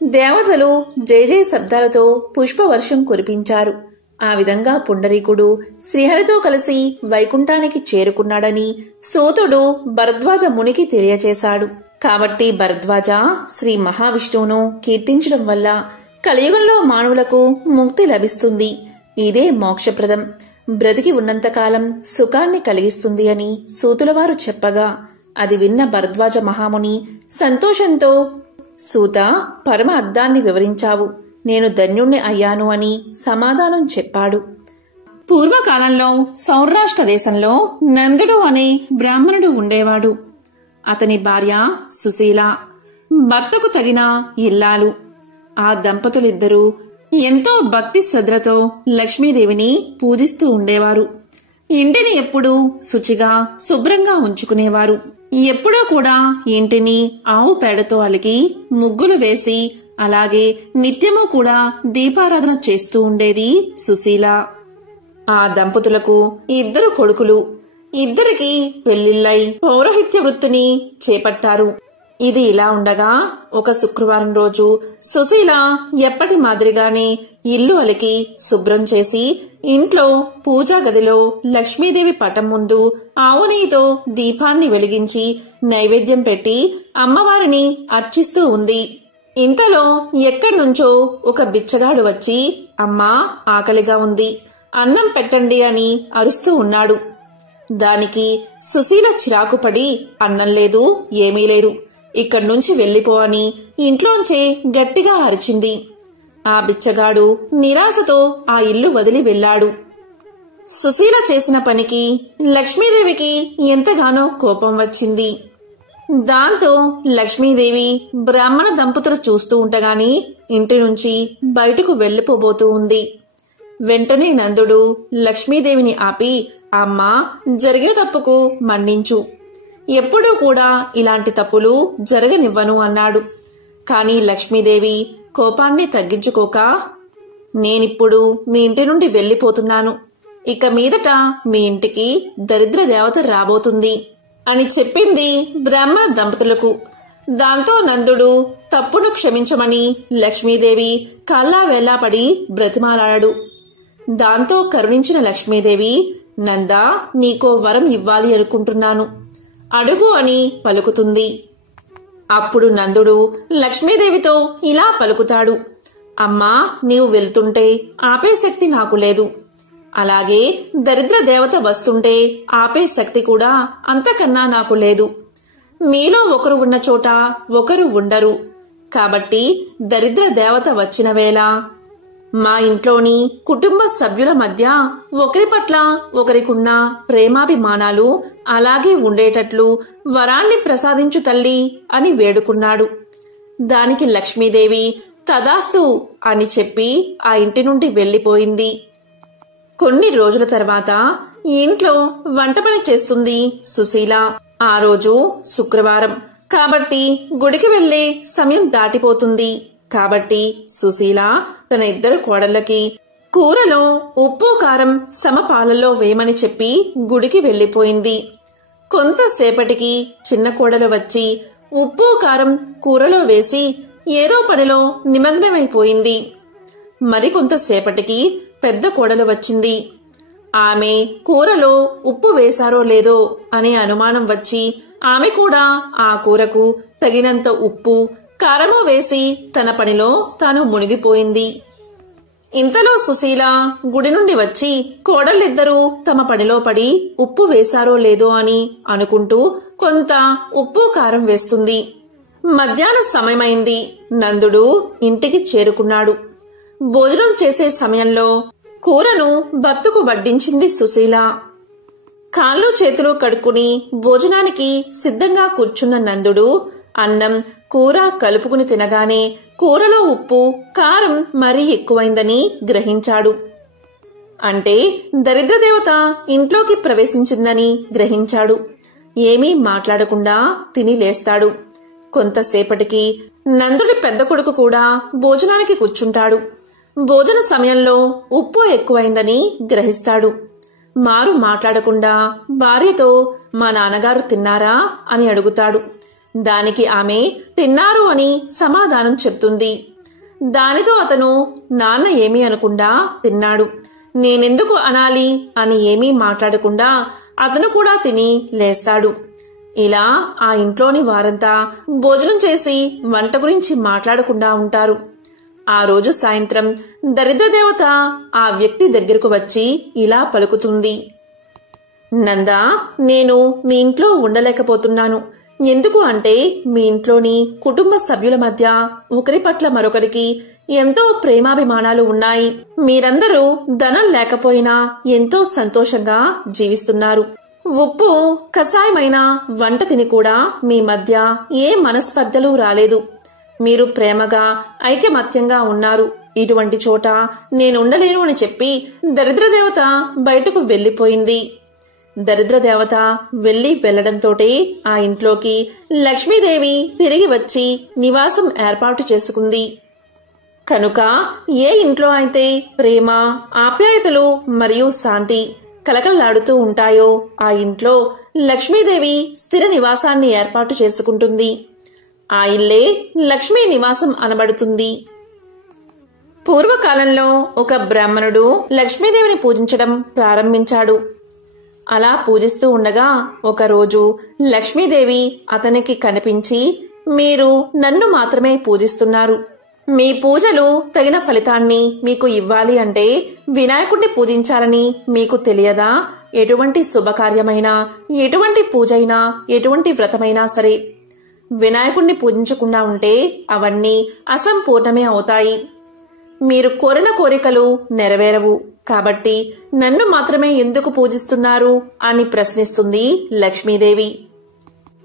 దేవతలు జయ జయ శబ్దాలతో పుష్పవర్షం కురిపించారు. ఆ విధంగా పుండరీకుడు శ్రీహరితో కలిసి వైకుంఠానికి చేరుకున్నాడని సూతుడు భరద్వాజ మునికి తెలియచేశాడు. కాబట్టి భరద్వాజ శ్రీ మహావిష్ణువును కీర్తించడం వల్ల కలియుగంలో మానవులకు ముక్తి లభిస్తుంది. ఇదే మోక్షప్రదం, బ్రతికి ఉన్నంతకాలం సుఖాన్ని కలిగిస్తుంది అని సూతులవారు చెప్పగా అది విన్న భరద్వాజ మహాముని సంతోషంతో, సూత, పరమ అర్థాన్ని వివరించావు, నేను ధన్యుణ్ణి అయ్యాను అని సమాధానం చెప్పాడు. పూర్వకాలంలో సౌరాష్ట్ర దేశంలో నందుడు అనే బ్రాహ్మణుడు ఉండేవాడు. అతని భార్య సుశీల, భర్తకు తగిన ఇల్లాలు. ఆ దంపతులిద్దరూ ఎంతో భక్తి శ్రద్ధలతో లక్ష్మీదేవిని పూజిస్తూ ఉండేవారు. ఇంటిని ఎప్పుడూ శుచిగా శుభ్రంగా ఉంచుకునేవారు. ఎప్పుడూ కూడా ఇంటిని ఆవు పేడతో అలికి ముగ్గులు వేసి అలాగే నిత్యము కూడా దీపారాధన చేస్తూ ఉండేది సుశీల. ఆ దంపతులకు 2 కొడుకులు. ఇద్దరికి పెళ్లిళ్లై పౌరోహిత్య వృత్తిని చేపట్టారు. ఇది ఇలా ఉండగా ఒక శుక్రవారం రోజు సుశీల ఎప్పటి మాదిరిగానే ఇల్లు అలికి శుభ్రం చేసి ఇంట్లో పూజా గదిలో లక్ష్మీదేవి పటం ముందు ఆవు నెయ్యితో దీపాన్ని వెలిగించి నైవేద్యం పెట్టి అమ్మవారిని అర్చిస్తూ ఉంది. ఇంతలో ఎక్కడ్నుంచో ఒక బిచ్చగాడు వచ్చి, అమ్మా, ఆకలిగా ఉంది, అన్నం పెట్టండి అని అరుస్తూ ఉన్నాడు. దానికి సుశీల చిరాకుపడి, అన్నం లేదు, ఏమీ లేదు, ఇక్కడ్నుంచి వెళ్లిపో అని ఇంట్లోంచే గట్టిగా అరిచింది. ఆ బిచ్చగాడు నిరాశతో ఆ ఇల్లు వదిలి వెళ్లాడు. సుశీల చేసిన పనికి లక్ష్మీదేవికి ఎంతగానో కోపం వచ్చింది. దాంతో లక్ష్మీదేవి బ్రాహ్మణ దంపతులు చూస్తూ ఉండగాని ఇంటి నుంచి బయటకు వెళ్లిపోబోతూ ఉంది. వెంటనే నందుడు లక్ష్మీదేవిని ఆపి, అమ్మా, జరిగిన తప్పుకు మన్నించు, ఎప్పుడూ కూడా ఇలాంటి తప్పులు జరగనివ్వను అన్నాడు. కాని లక్ష్మీదేవి కోపాన్ని తగ్గించుకోక, నేనిప్పుడు మీ ఇంటి నుండి వెళ్లిపోతున్నాను, ఇక మీదట మీ ఇంటికి దరిద్ర దేవత రాబోతుంది అని చెప్పింది బ్రాహ్మణ దంపతులకు. దాంతో నందుడు తప్పును క్షమించమని లక్ష్మీదేవి కాళ్ళా వేళ్లాపడి బ్రతిమాలాడాడు. దాంతో కరుణించిన లక్ష్మీదేవి, నందా, నీకో వరం ఇవ్వాలి అనుకుంటున్నాను, అడుగు అని పలుకుతుంది. అప్పుడు నందుడు లక్ష్మీదేవితో ఇలా పలుకుతాడు, అమ్మా, నీవు వెళ్తుంటే ఆపే శక్తి నాకు లేదు. అలాగే దరిద్ర దేవత వస్తుంటే ఆపే శక్తి కూడా అంతకన్నా నాకు లేదు. మీలో ఒకరు ఉన్న చోట ఒకరు ఉండరు. కాబట్టి దరిద్ర దేవత వచ్చిన వేళ మా ఇంట్లోని కుటుంబ సభ్యుల మధ్య ఒకరి పట్ల ఒకరికున్న ప్రేమాభిమానాలు అలాగే ఉండేటట్లు వరాన్ని ప్రసాదించు తల్లి అని వేడుకున్నాడు. దానికి లక్ష్మీదేవి తదాస్తు అని చెప్పి ఆ ఇంటి నుండి వెళ్లిపోయింది. కొన్ని రోజుల తర్వాత ఈ ఇంట్లో వంట పని చేస్తుంది సుశీల. ఆ రోజు శుక్రవారం కాబట్టి గుడికి వెళ్లే సమయం దాటిపోతుంది. కాబట్టి సుశీల తన ఇద్దరు కోడళ్లకి కూరలో ఉప్పు కారం సమపాలలో వేయమని చెప్పి గుడికి వెళ్లిపోయింది. కొంతసేపటికి చిన్న కోడలు వచ్చి ఉప్పు కారం కూరలో వేసి ఏదో పనిలో నిమగ్నమైపోయింది. మరికొంతసేపటికి పెద్ద కోడలు వచ్చింది. ఆమె కూరలో ఉప్పు వేశారో లేదో అనే అనుమానం వచ్చి ఆమె కూడా ఆ కూరకు తగినంత ఉప్పు కారము వేసి తన పనిలో తాను మునిగిపోయింది. ఇంతలో సుశీల గుడి నుండి వచ్చి కోడళ్ళిద్దరూ తమ పనిలో పడి ఉప్పు వేశారో లేదో అని అనుకుంటూ కొంత ఉప్పు కారం వేస్తుంది. మధ్యాహ్న సమయమైంది. నందుడు ఇంటికి చేరుకున్నాడు. భోజనం చేసే సమయంలో కూరను భర్తకు వడ్డించింది సుశీల. కాళ్ళు చేతులు కడుక్కుని భోజనానికి సిద్ధంగా కూర్చున్న నందుడు అన్నం కూర కలుపుకుని తినగానే కూరలో ఉప్పు కారం మరీ ఎక్కువైందని గ్రహించాడు. అంటే దరిద్రదేవత ఇంట్లోకి ప్రవేశించిందని గ్రహించాడు. ఏమీ మాట్లాడకుండా తిని లేస్తాడు. కొంతసేపటికి నందుడి పెద్ద కొడుకు కూడా భోజనానికి కూర్చుంటాడు. భోజన సమయంలో ఉప్పు ఎక్కువైందని గ్రహిస్తాడు. మారు మాట్లాడకుండా భార్యతో మా నాన్నగారు తిన్నారా అని అడుగుతాడు. దానికి ఆమె తిన్నారు అని సమాధానం చెప్తుంది. దానితో అతను నాన్న ఏమీ అనకుండా తిన్నాడు, నేనెందుకు అనాలి అని ఏమీ మాట్లాడకుండా అతను కూడా తిని లేస్తాడు. ఇలా ఆ ఇంట్లోని వారంతా భోజనం చేసి వంట గురించి మాట్లాడకుండా ఉంటారు. ఆ రోజు సాయంత్రం దరిద్రదేవత ఆ వ్యక్తి దగ్గరకు వచ్చి ఇలా పలుకుతుంది, నందా, నేను మీ ఇంట్లో ఉండలేకపోతున్నాను. ఎందుకు అంటే మీ ఇంట్లోని కుటుంబ సభ్యుల మధ్య ఒకరి పట్ల మరొకరికి ఎంతో ప్రేమాభిమానాలు ఉన్నాయి. మీరందరూ ధనం లేకపోయినా ఎంతో సంతోషంగా జీవిస్తున్నారు. ఉప్పు కషాయమైన వంట తిని కూడా మీ మధ్య ఏ మనస్పర్ధలు రాలేదు. మీరు ప్రేమగా ఐకమత్యంగా ఉన్నారు. ఇటువంటి చోట నేనుండలేను అని చెప్పి దరిద్రదేవత బయటకు వెళ్లిపోయింది. దరిద్రదేవత వెళ్లడంతోటే ఆ ఇంట్లోకి లక్ష్మీదేవి తిరిగి వచ్చి నివాసం ఏర్పాటు చేసుకుంది. కనుక ఏ ఇంట్లో అయితే ప్రేమ, ఆప్యాయతలు మరియు శాంతి కలకల్లాడుతూ ఉంటాయో ఆ ఇంట్లో లక్ష్మీదేవి స్థిర నివాసాన్ని ఏర్పాటు చేసుకుంటుంది. ఆ ఇల్లే లక్ష్మీ నివాసం అనబడుతుంది. పూర్వకాలంలో ఒక బ్రాహ్మణుడు లక్ష్మీదేవిని పూజించడం ప్రారంభించాడు. అలా పూజిస్తూ ఉండగా ఒకరోజు లక్ష్మీదేవి అతనికి కనిపించి, మీరు నన్ను మాత్రమే పూజిస్తున్నారు. మీ పూజలు తగిన ఫలితాన్ని మీకు ఇవ్వాలి అంటే వినాయకుడిని పూజించాలని మీకు తెలియదా? ఎటువంటి శుభకార్యమైనా, ఎటువంటి పూజైనా, ఎటువంటి వ్రతమైనా సరే వినాయకుడిని పూజించకుండా ఉంటే అవన్నీ అసంపూర్ణమే అవుతాయి. మీరు కోరిన కోరికలు నెరవేరవు. కాబట్టి నన్ను మాత్రమే ఎందుకు పూజిస్తున్నారు అని ప్రశ్నిస్తుంది లక్ష్మీదేవి.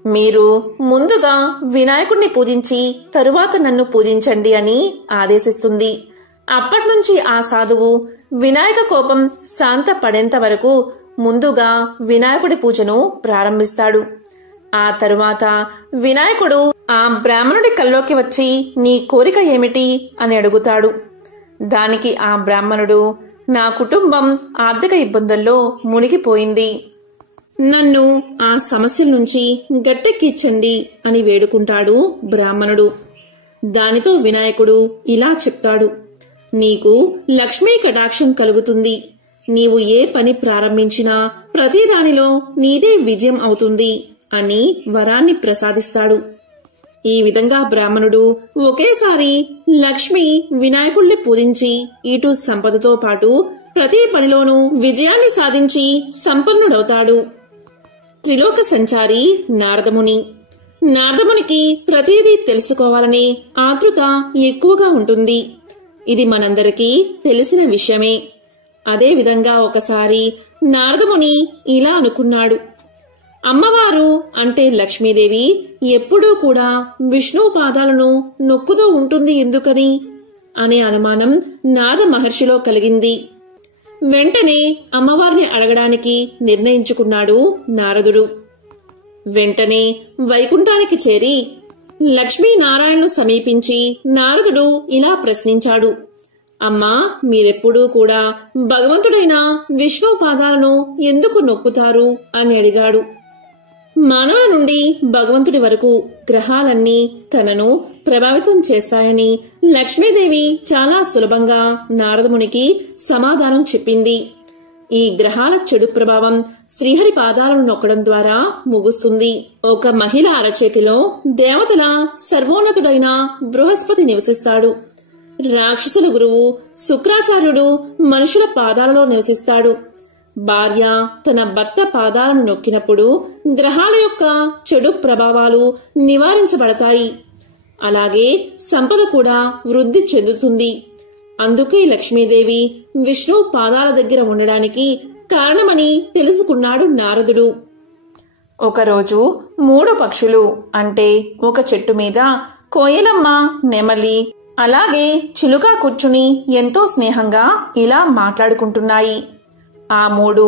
మీరు ముందుగా వినాయకుడిని పూజించి తరువాత నన్ను పూజించండి అని ఆదేశిస్తుంది. అప్పట్నుంచి ఆ సాధువు వినాయక కోపం శాంత పడేంత వరకు ముందుగా వినాయకుడి పూజను ప్రారంభిస్తాడు. ఆ తరువాత వినాయకుడు ఆ బ్రాహ్మణుడి కల్లోకి వచ్చి నీ కోరిక ఏమిటి అని అడుగుతాడు. దానికి ఆ బ్రాహ్మణుడు, నా కుటుంబం ఆర్థిక ఇబ్బందుల్లో మునిగిపోయింది. నన్ను ఆ సమస్యల నుంచి గట్టెక్కించండి అని వేడుకుంటాడు బ్రాహ్మణుడు. దానితో వినాయకుడు ఇలా చెప్తాడు, నీకు లక్ష్మీ కటాక్షం కలుగుతుంది. నీవు ఏ పని ప్రారంభించినా ప్రతిదానిలో నీదే విజయం అవుతుంది అని వరాన్ని ప్రసాదిస్తాడు. ఈ విధంగా బ్రాహ్మణుడు ఒకేసారి లక్ష్మి వినాయకుడిని పూజించి ఇటు సంపదతో పాటు ప్రతి పనిలోనూ విజయాన్ని సాధించి సంపన్నుడవుతాడు. త్రిలోక సంచారి నారదముని. నారదమునికి ప్రతిదీ తెలుసుకోవాలనే ఆతృత ఎక్కువగా ఉంటుంది. ఇది మనందరికీ తెలిసిన విషయమే. అదేవిధంగా ఒకసారి నారదముని ఇలా అనుకున్నాడు, అమ్మవారు అంటే లక్ష్మీదేవి ఎప్పుడూ కూడా విష్ణు పాదాలను నొక్కుతూ ఉంటుంది ఎందుకని అనే అనుమానం నారద మహర్షిలో కలిగింది. వెంటనే అమ్మవారిని అడగడానికి నిర్ణయించుకున్నాడు నారదుడు. వెంటనే వైకుంఠానికి చేరి లక్ష్మీనారాయణను సమీపించి నారదుడు ఇలా ప్రశ్నించాడు, అమ్మా, మీరెప్పుడూ కూడా భగవంతుడైన విష్ణు పాదాలను ఎందుకు నొక్కుతారు అని అడిగాడు. మానవుల నుండి భగవంతుడి వరకు గ్రహాలన్నీ తనను ప్రభావితం చేస్తాయని లక్ష్మీదేవి చాలా సులభంగా నారదమునికి సమాధానం చెప్పింది. ఈ గ్రహాల చెడు ప్రభావం శ్రీహరి పాదాలను నొక్కడం ద్వారా ముగుస్తుంది. ఒక మహిళ అరచేతిలో దేవతల సర్వోన్నతుడైన బృహస్పతి నివసిస్తాడు. రాక్షసుల గురువు శుక్రాచార్యుడు మనుషుల పాదాలలో నివసిస్తాడు. భార్య తన భర్త పాదాలను నొక్కినప్పుడు గ్రహాల యొక్క చెడు ప్రభావాలు నివారించబడతాయి. అలాగే సంపద కూడా వృద్ధి చెందుతుంది. అందుకే లక్ష్మీదేవి విష్ణు పాదాల దగ్గర ఉండడానికి కారణమని తెలుసుకున్నాడు నారదుడు. ఒకరోజు 3 పక్షులు అంటే ఒక చెట్టు మీద కోయిలమ్మ, నెమలి అలాగే చిలుక కూర్చుని ఎంతో స్నేహంగా ఇలా మాట్లాడుకుంటున్నాయి. ఆ 3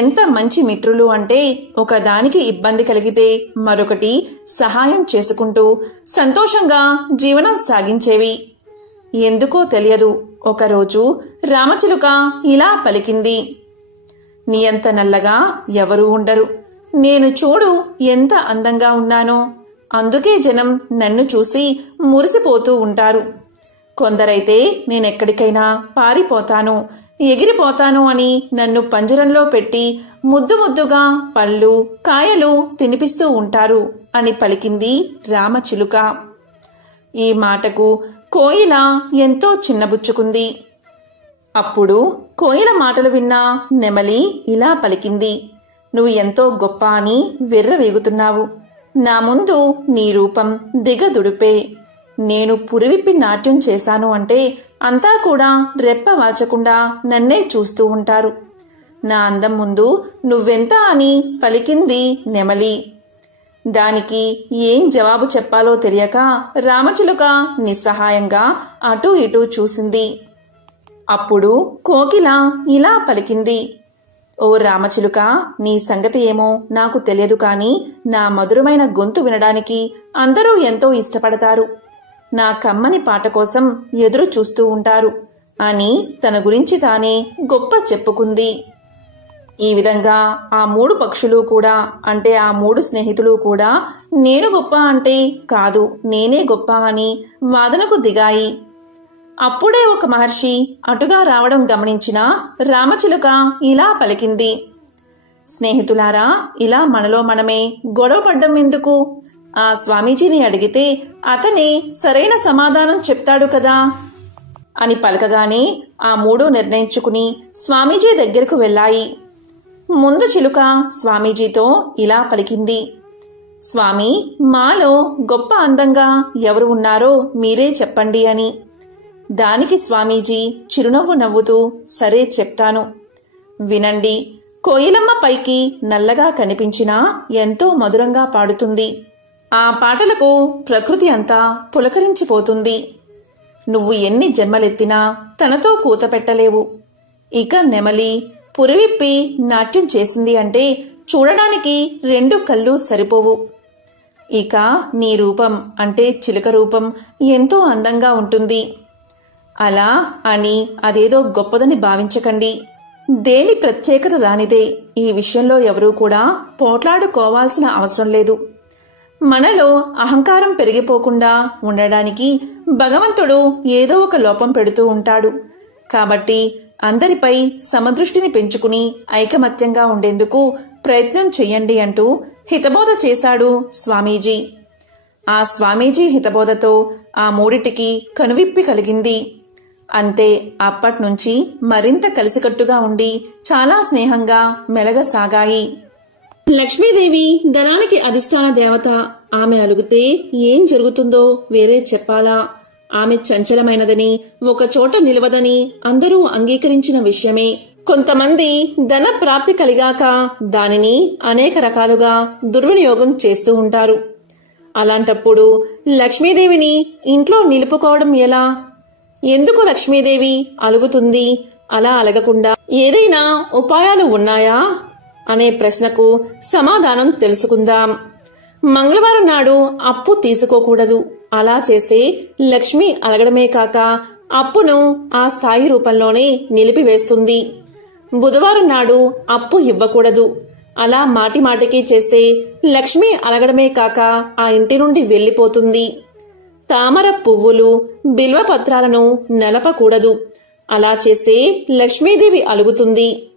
ఎంత మంచి మిత్రులు అంటే ఒకదానికి ఇబ్బంది కలిగితే మరొకటి సహాయం చేసుకుంటూ సంతోషంగా జీవనం సాగించేవి. ఎందుకో తెలియదు, ఒకరోజు రామచిలుక ఇలా పలికింది, నీ అంత నల్లగా ఎవరూ ఉండరు. నేను చూడు ఎంత అందంగా ఉన్నానో, అందుకే జనం నన్ను చూసి మురిసిపోతూ ఉంటారు. కొందరైతే నేనెక్కడికైనా పారిపోతాను, ఎగిరిపోతాను అని నన్ను పంజరంలో పెట్టి ముద్దు ముద్దుగా పళ్ళు, కాయలు తినిపిస్తూ ఉంటారు అని పలికింది రామచిలుక. ఈ మాటకు కోయిల ఎంతో చిన్నబుచ్చుకుంది. అప్పుడు కోయిల మాటలు విన్న నెమలి ఇలా పలికింది, నువ్వు ఎంతో గొప్ప అని విర్రవీగుతున్నావు. నా ముందు నీ రూపం దిగదుడిపే. నేను పురివిప్పి నాట్యం చేశాను అంటే అంతా కూడా రెప్ప వాల్చకుండా నన్నే చూస్తూ ఉంటారు. నా అందం ముందు నువ్వెంత అని పలికింది నెమలి. దానికి ఏం జవాబు చెప్పాలో తెలియక రామచిలుక నిస్సహాయంగా అటూ ఇటూ చూసింది. అప్పుడు కోకిల ఇలా పలికింది, ఓ రామచిలుక, నీ సంగతి ఏమో నాకు తెలియదు కాని నా మధురమైన గొంతు వినడానికి అందరూ ఎంతో ఇష్టపడతారు. నా కమ్మని పాట కోసం ఎదురు చూస్తూ ఉంటారు అని తన గురించి తానే గొప్ప చెప్పుకుంది. ఈ విధంగా ఆ 3 పక్షులు కూడా అంటే ఆ 3 స్నేహితులు కూడా నేను గొప్ప అంటే కాదు, నేనే గొప్ప అని వాదనకు దిగాయి. అప్పుడే ఒక మహర్షి అటుగా రావడం గమనించిన రామచిలుక ఇలా పలికింది, స్నేహితులారా, ఇలా మనలో మనమే గొడవ పడ్డం ఎందుకు? ఆ స్వామీజీని అడిగితే అతనే సరైన సమాధానం చెప్తాడు కదా అని పలకగానే ఆ 3 నిర్ణయించుకుని స్వామీజీ దగ్గరకు వెళ్ళాయి. ముందు చిలుక స్వామీజీతో ఇలా పలికింది, స్వామి, మాలో గొప్ప అందంగా ఎవరు ఉన్నారో మీరే చెప్పండి అని. దానికి స్వామీజీ చిరునవ్వు నవ్వుతూ, సరే చెప్తాను, వినండి. కోయిలమ్మ పైకి నల్లగా కనిపించినా ఎంతో మధురంగా పాడుతుంది. ఆ పాటలకు ప్రకృతి అంతా పులకరించిపోతుంది. నువ్వు ఎన్ని జన్మలెత్తినా తనతో కూత పెట్టలేవు. ఇక నెమలి పురివిప్పి నాట్యం చేసింది అంటే చూడడానికి 2 కళ్ళు సరిపోవు. ఇక నీ రూపం అంటే చిలుక రూపం ఎంతో అందంగా ఉంటుంది. అలా అని అదేదో గొప్పదని భావించకండి. దేని ప్రత్యేకత దానిదే. ఈ విషయంలో ఎవరూ కూడా పోట్లాడుకోవాల్సిన అవసరం లేదు. మనలో అహంకారం పెరిగిపోకుండా ఉండడానికి భగవంతుడు ఏదో ఒక లోపం పెడుతూ ఉంటాడు. కాబట్టి అందరిపై సమదృష్టిని పెంచుకుని ఐకమత్యంగా ఉండేందుకు ప్రయత్నం చెయ్యండి అంటూ హితబోధ చేశాడు స్వామీజీ. ఆ స్వామీజీ హితబోధతో ఆ మూడిటికి కనువిప్పి కలిగింది. అంతే, అప్పట్నుంచి మరింత కలిసికట్టుగా ఉండి చాలా స్నేహంగా మెలగసాగాయి. లక్ష్మీదేవి ధనానికి అధిష్టాన దేవత. ఆమె అలుగుతే ఏం జరుగుతుందో వేరే చెప్పాలా? ఆమె చంచలమైనదని, ఒకచోట నిలవదని అందరూ అంగీకరించిన విషయమే. కొంతమంది ధన ప్రాప్తి కలిగాక దానిని అనేక రకాలుగా దుర్వినియోగం చేస్తూ ఉంటారు. అలాంటప్పుడు లక్ష్మీదేవిని ఇంట్లో నిలుపుకోవడం ఎలా? ఎందుకు లక్ష్మీదేవి అలుగుతుంది? అలా అలగకుండా ఏదైనా ఉపాయాలు ఉన్నాయా అనే ప్రశ్నకు సమాధానం తెలుసుకుందాం. మంగళవారం నాడు అప్పు తీసుకోకూడదు. అలా చేస్తే లక్ష్మి అలగడమే కాక అప్పును ఆ స్థాయి రూపంలోనే నిలిపివేస్తుంది. బుధవారం నాడు అప్పు ఇవ్వకూడదు. అలా మాటిమాటికి చేస్తే లక్ష్మి అలగడమే కాక ఆ ఇంటి నుండి వెళ్లిపోతుంది. తామర పువ్వులు, బిల్వపత్రాలను నలపకూడదు. అలా చేస్తే లక్ష్మీదేవి అలుగుతుంది.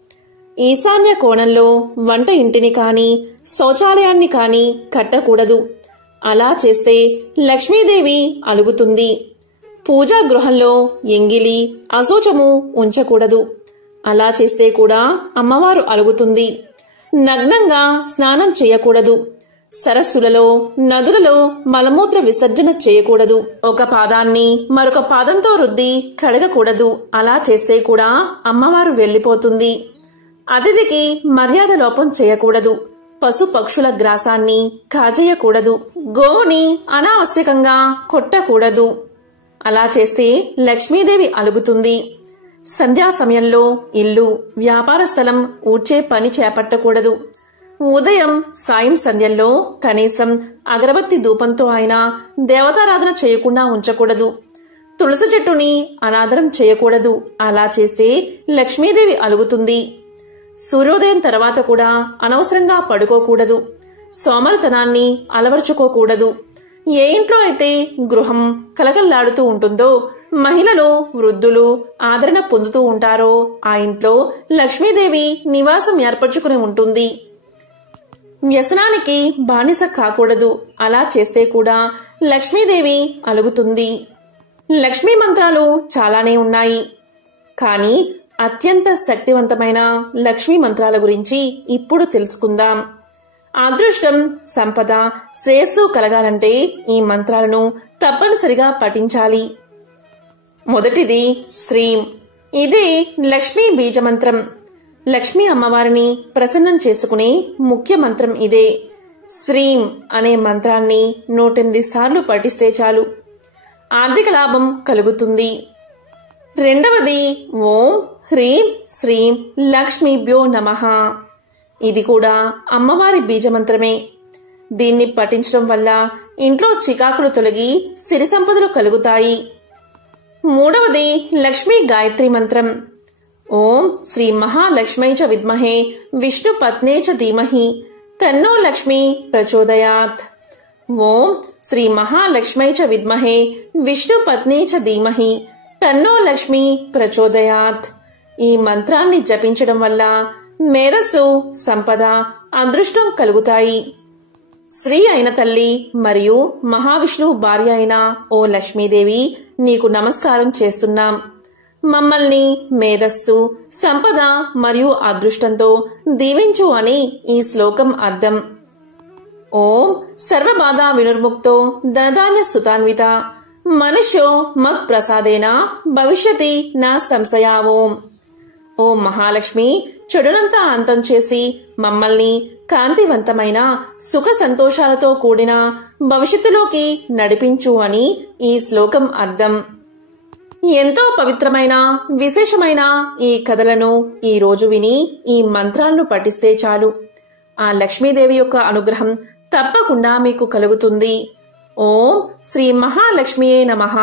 ఈశాన్య కోణంలో వంట ఇంటిని కాని శౌచాలయాన్ని కాని కట్టకూడదు. అలా చేస్తే లక్ష్మీదేవి అలుగుతుంది. పూజా గృహంలో ఎంగిలి, అశోచము ఉంచకూడదు. అలా చేస్తే కూడా అమ్మవారు అలుగుతుంది. నగ్నంగా స్నానం చేయకూడదు. సరస్సులలో, నదులలో మలమూత్ర విసర్జన చేయకూడదు. ఒక పాదాన్ని మరొక పాదంతో రుద్ది కడగకూడదు. అలా చేస్తే కూడా అమ్మవారు వెళ్లిపోతుంది. అతిథికి మర్యాద లోపం చేయకూడదు. పశు పక్షుల గ్రాసాన్ని కాజేయకూడదు. గోవుని అనావశ్యకంగా కొట్టకూడదు. అలా చేస్తే లక్ష్మీదేవి అలుగుతుంది. సంధ్యా సమయంలో ఇల్లు, వ్యాపార స్థలం ఊడ్చే పని చేపట్టకూడదు. ఉదయం, సాయం సంధ్యల్లో కనీసం అగరబత్తి ధూపంతో అయినా దేవతారాధన చేయకుండా ఉంచకూడదు. తులసి చెట్టుని అనాదరం చేయకూడదు. అలా చేస్తే లక్ష్మీదేవి అలుగుతుంది. సూర్యోదయం తర్వాత కూడా అనవసరంగా పడుకోకూడదు. సోమరితనాన్ని అలవర్చుకోకూడదు. ఏ ఇంట్లో అయితే గృహం కలకల్లాడుతూ ఉంటుందో, మహిళలు, వృద్ధులు ఆదరణ పొందుతూ ఉంటారో ఆ ఇంట్లో లక్ష్మీదేవి నివాసం ఏర్పరచుకుని ఉంటుంది. వ్యసనానికి బానిస కాకూడదు. అలా చేస్తే కూడా లక్ష్మీదేవి అలుగుతుంది. లక్ష్మీ మంత్రాలు చాలానే ఉన్నాయి. కానీ అత్యంత శక్తివంతమైన లక్ష్మీ మంత్రాల గురించి ఇప్పుడు తెలుసుకుందాం. అదృష్టం, సంపద, శ్రేయస్సు కలగాలంటే ఈ మంత్రాలను తప్పనిసరిగా పఠించాలి. మొదటిది శ్రీం. ఇది లక్ష్మీ బీజమంత్రం. లక్ష్మీ అమ్మవారిని ప్రసన్నం చేసుకునే ముఖ్య మంత్రం ఇదే. శ్రీం అనే మంత్రాన్ని 108 సార్లు పఠిస్తే చాలు. ఆర్థిక లాభం కలుగుతుంది. రెండవది ఓం హ్రీం శ్రీం లక్ష్మీభ్యో నమః. ఇది కూడా అమ్మవారి బీజమంత్రమే. దీన్ని పఠించడం వల్ల ఇంట్లో చికాకులు తొలగి సిరి సంపదలు కలుగుతాయి. మూడవది లక్ష్మీ గాయత్రి మంత్రం. ఓం శ్రీ మహాలక్ష్మై చ విద్మహే విష్ణు పత్నే చ ధీమహి తన్నో లక్ష్మీ ప్రచోదయాత్. ఓం శ్రీ మహాలక్ష్మై చ విద్మహే విష్ణు పత్నే చ ధీమహి తన్నో లక్ష్మీ ప్రచోదయాత్. ఈ మంత్రాన్ని జపించడం వల్ల మేధస్సు, సంపద, అదృష్టం కలుగుతాయి. శ్రీ అయిన తల్లి మరియు మహావిష్ణువు భార్య అయిన ఓ లక్ష్మీదేవి, నీకు నమస్కారం చేస్తున్నాం. మమ్మల్ని మేధస్సు, సంపద మరియు అదృష్టంతో దీవించు అని ఈ శ్లోకం అర్థం. ఓం సర్వబాధా వినుర్ముక్తో ధనధాన్య సుతాన్విత మనుష్యో మత్ ప్రసాదేన భవిష్యతి నా సంశయావోం. ఓ మహాలక్ష్మి, చెడునంతా అంతం చేసి మమ్మల్ని కాంతివంతమైన సుఖ సంతోషాలతో కూడిన భవిష్యత్తులోకి నడిపించు అని ఈ శ్లోకం అర్థం. ఎంతో పవిత్రమైన, విశేషమైన ఈ కథలను ఈ రోజు విని ఈ మంత్రాలను పఠిస్తే చాలు. ఆ లక్ష్మీదేవి యొక్క అనుగ్రహం తప్పకుండా మీకు కలుగుతుంది. ఓం శ్రీ మహాలక్ష్మియే నమః.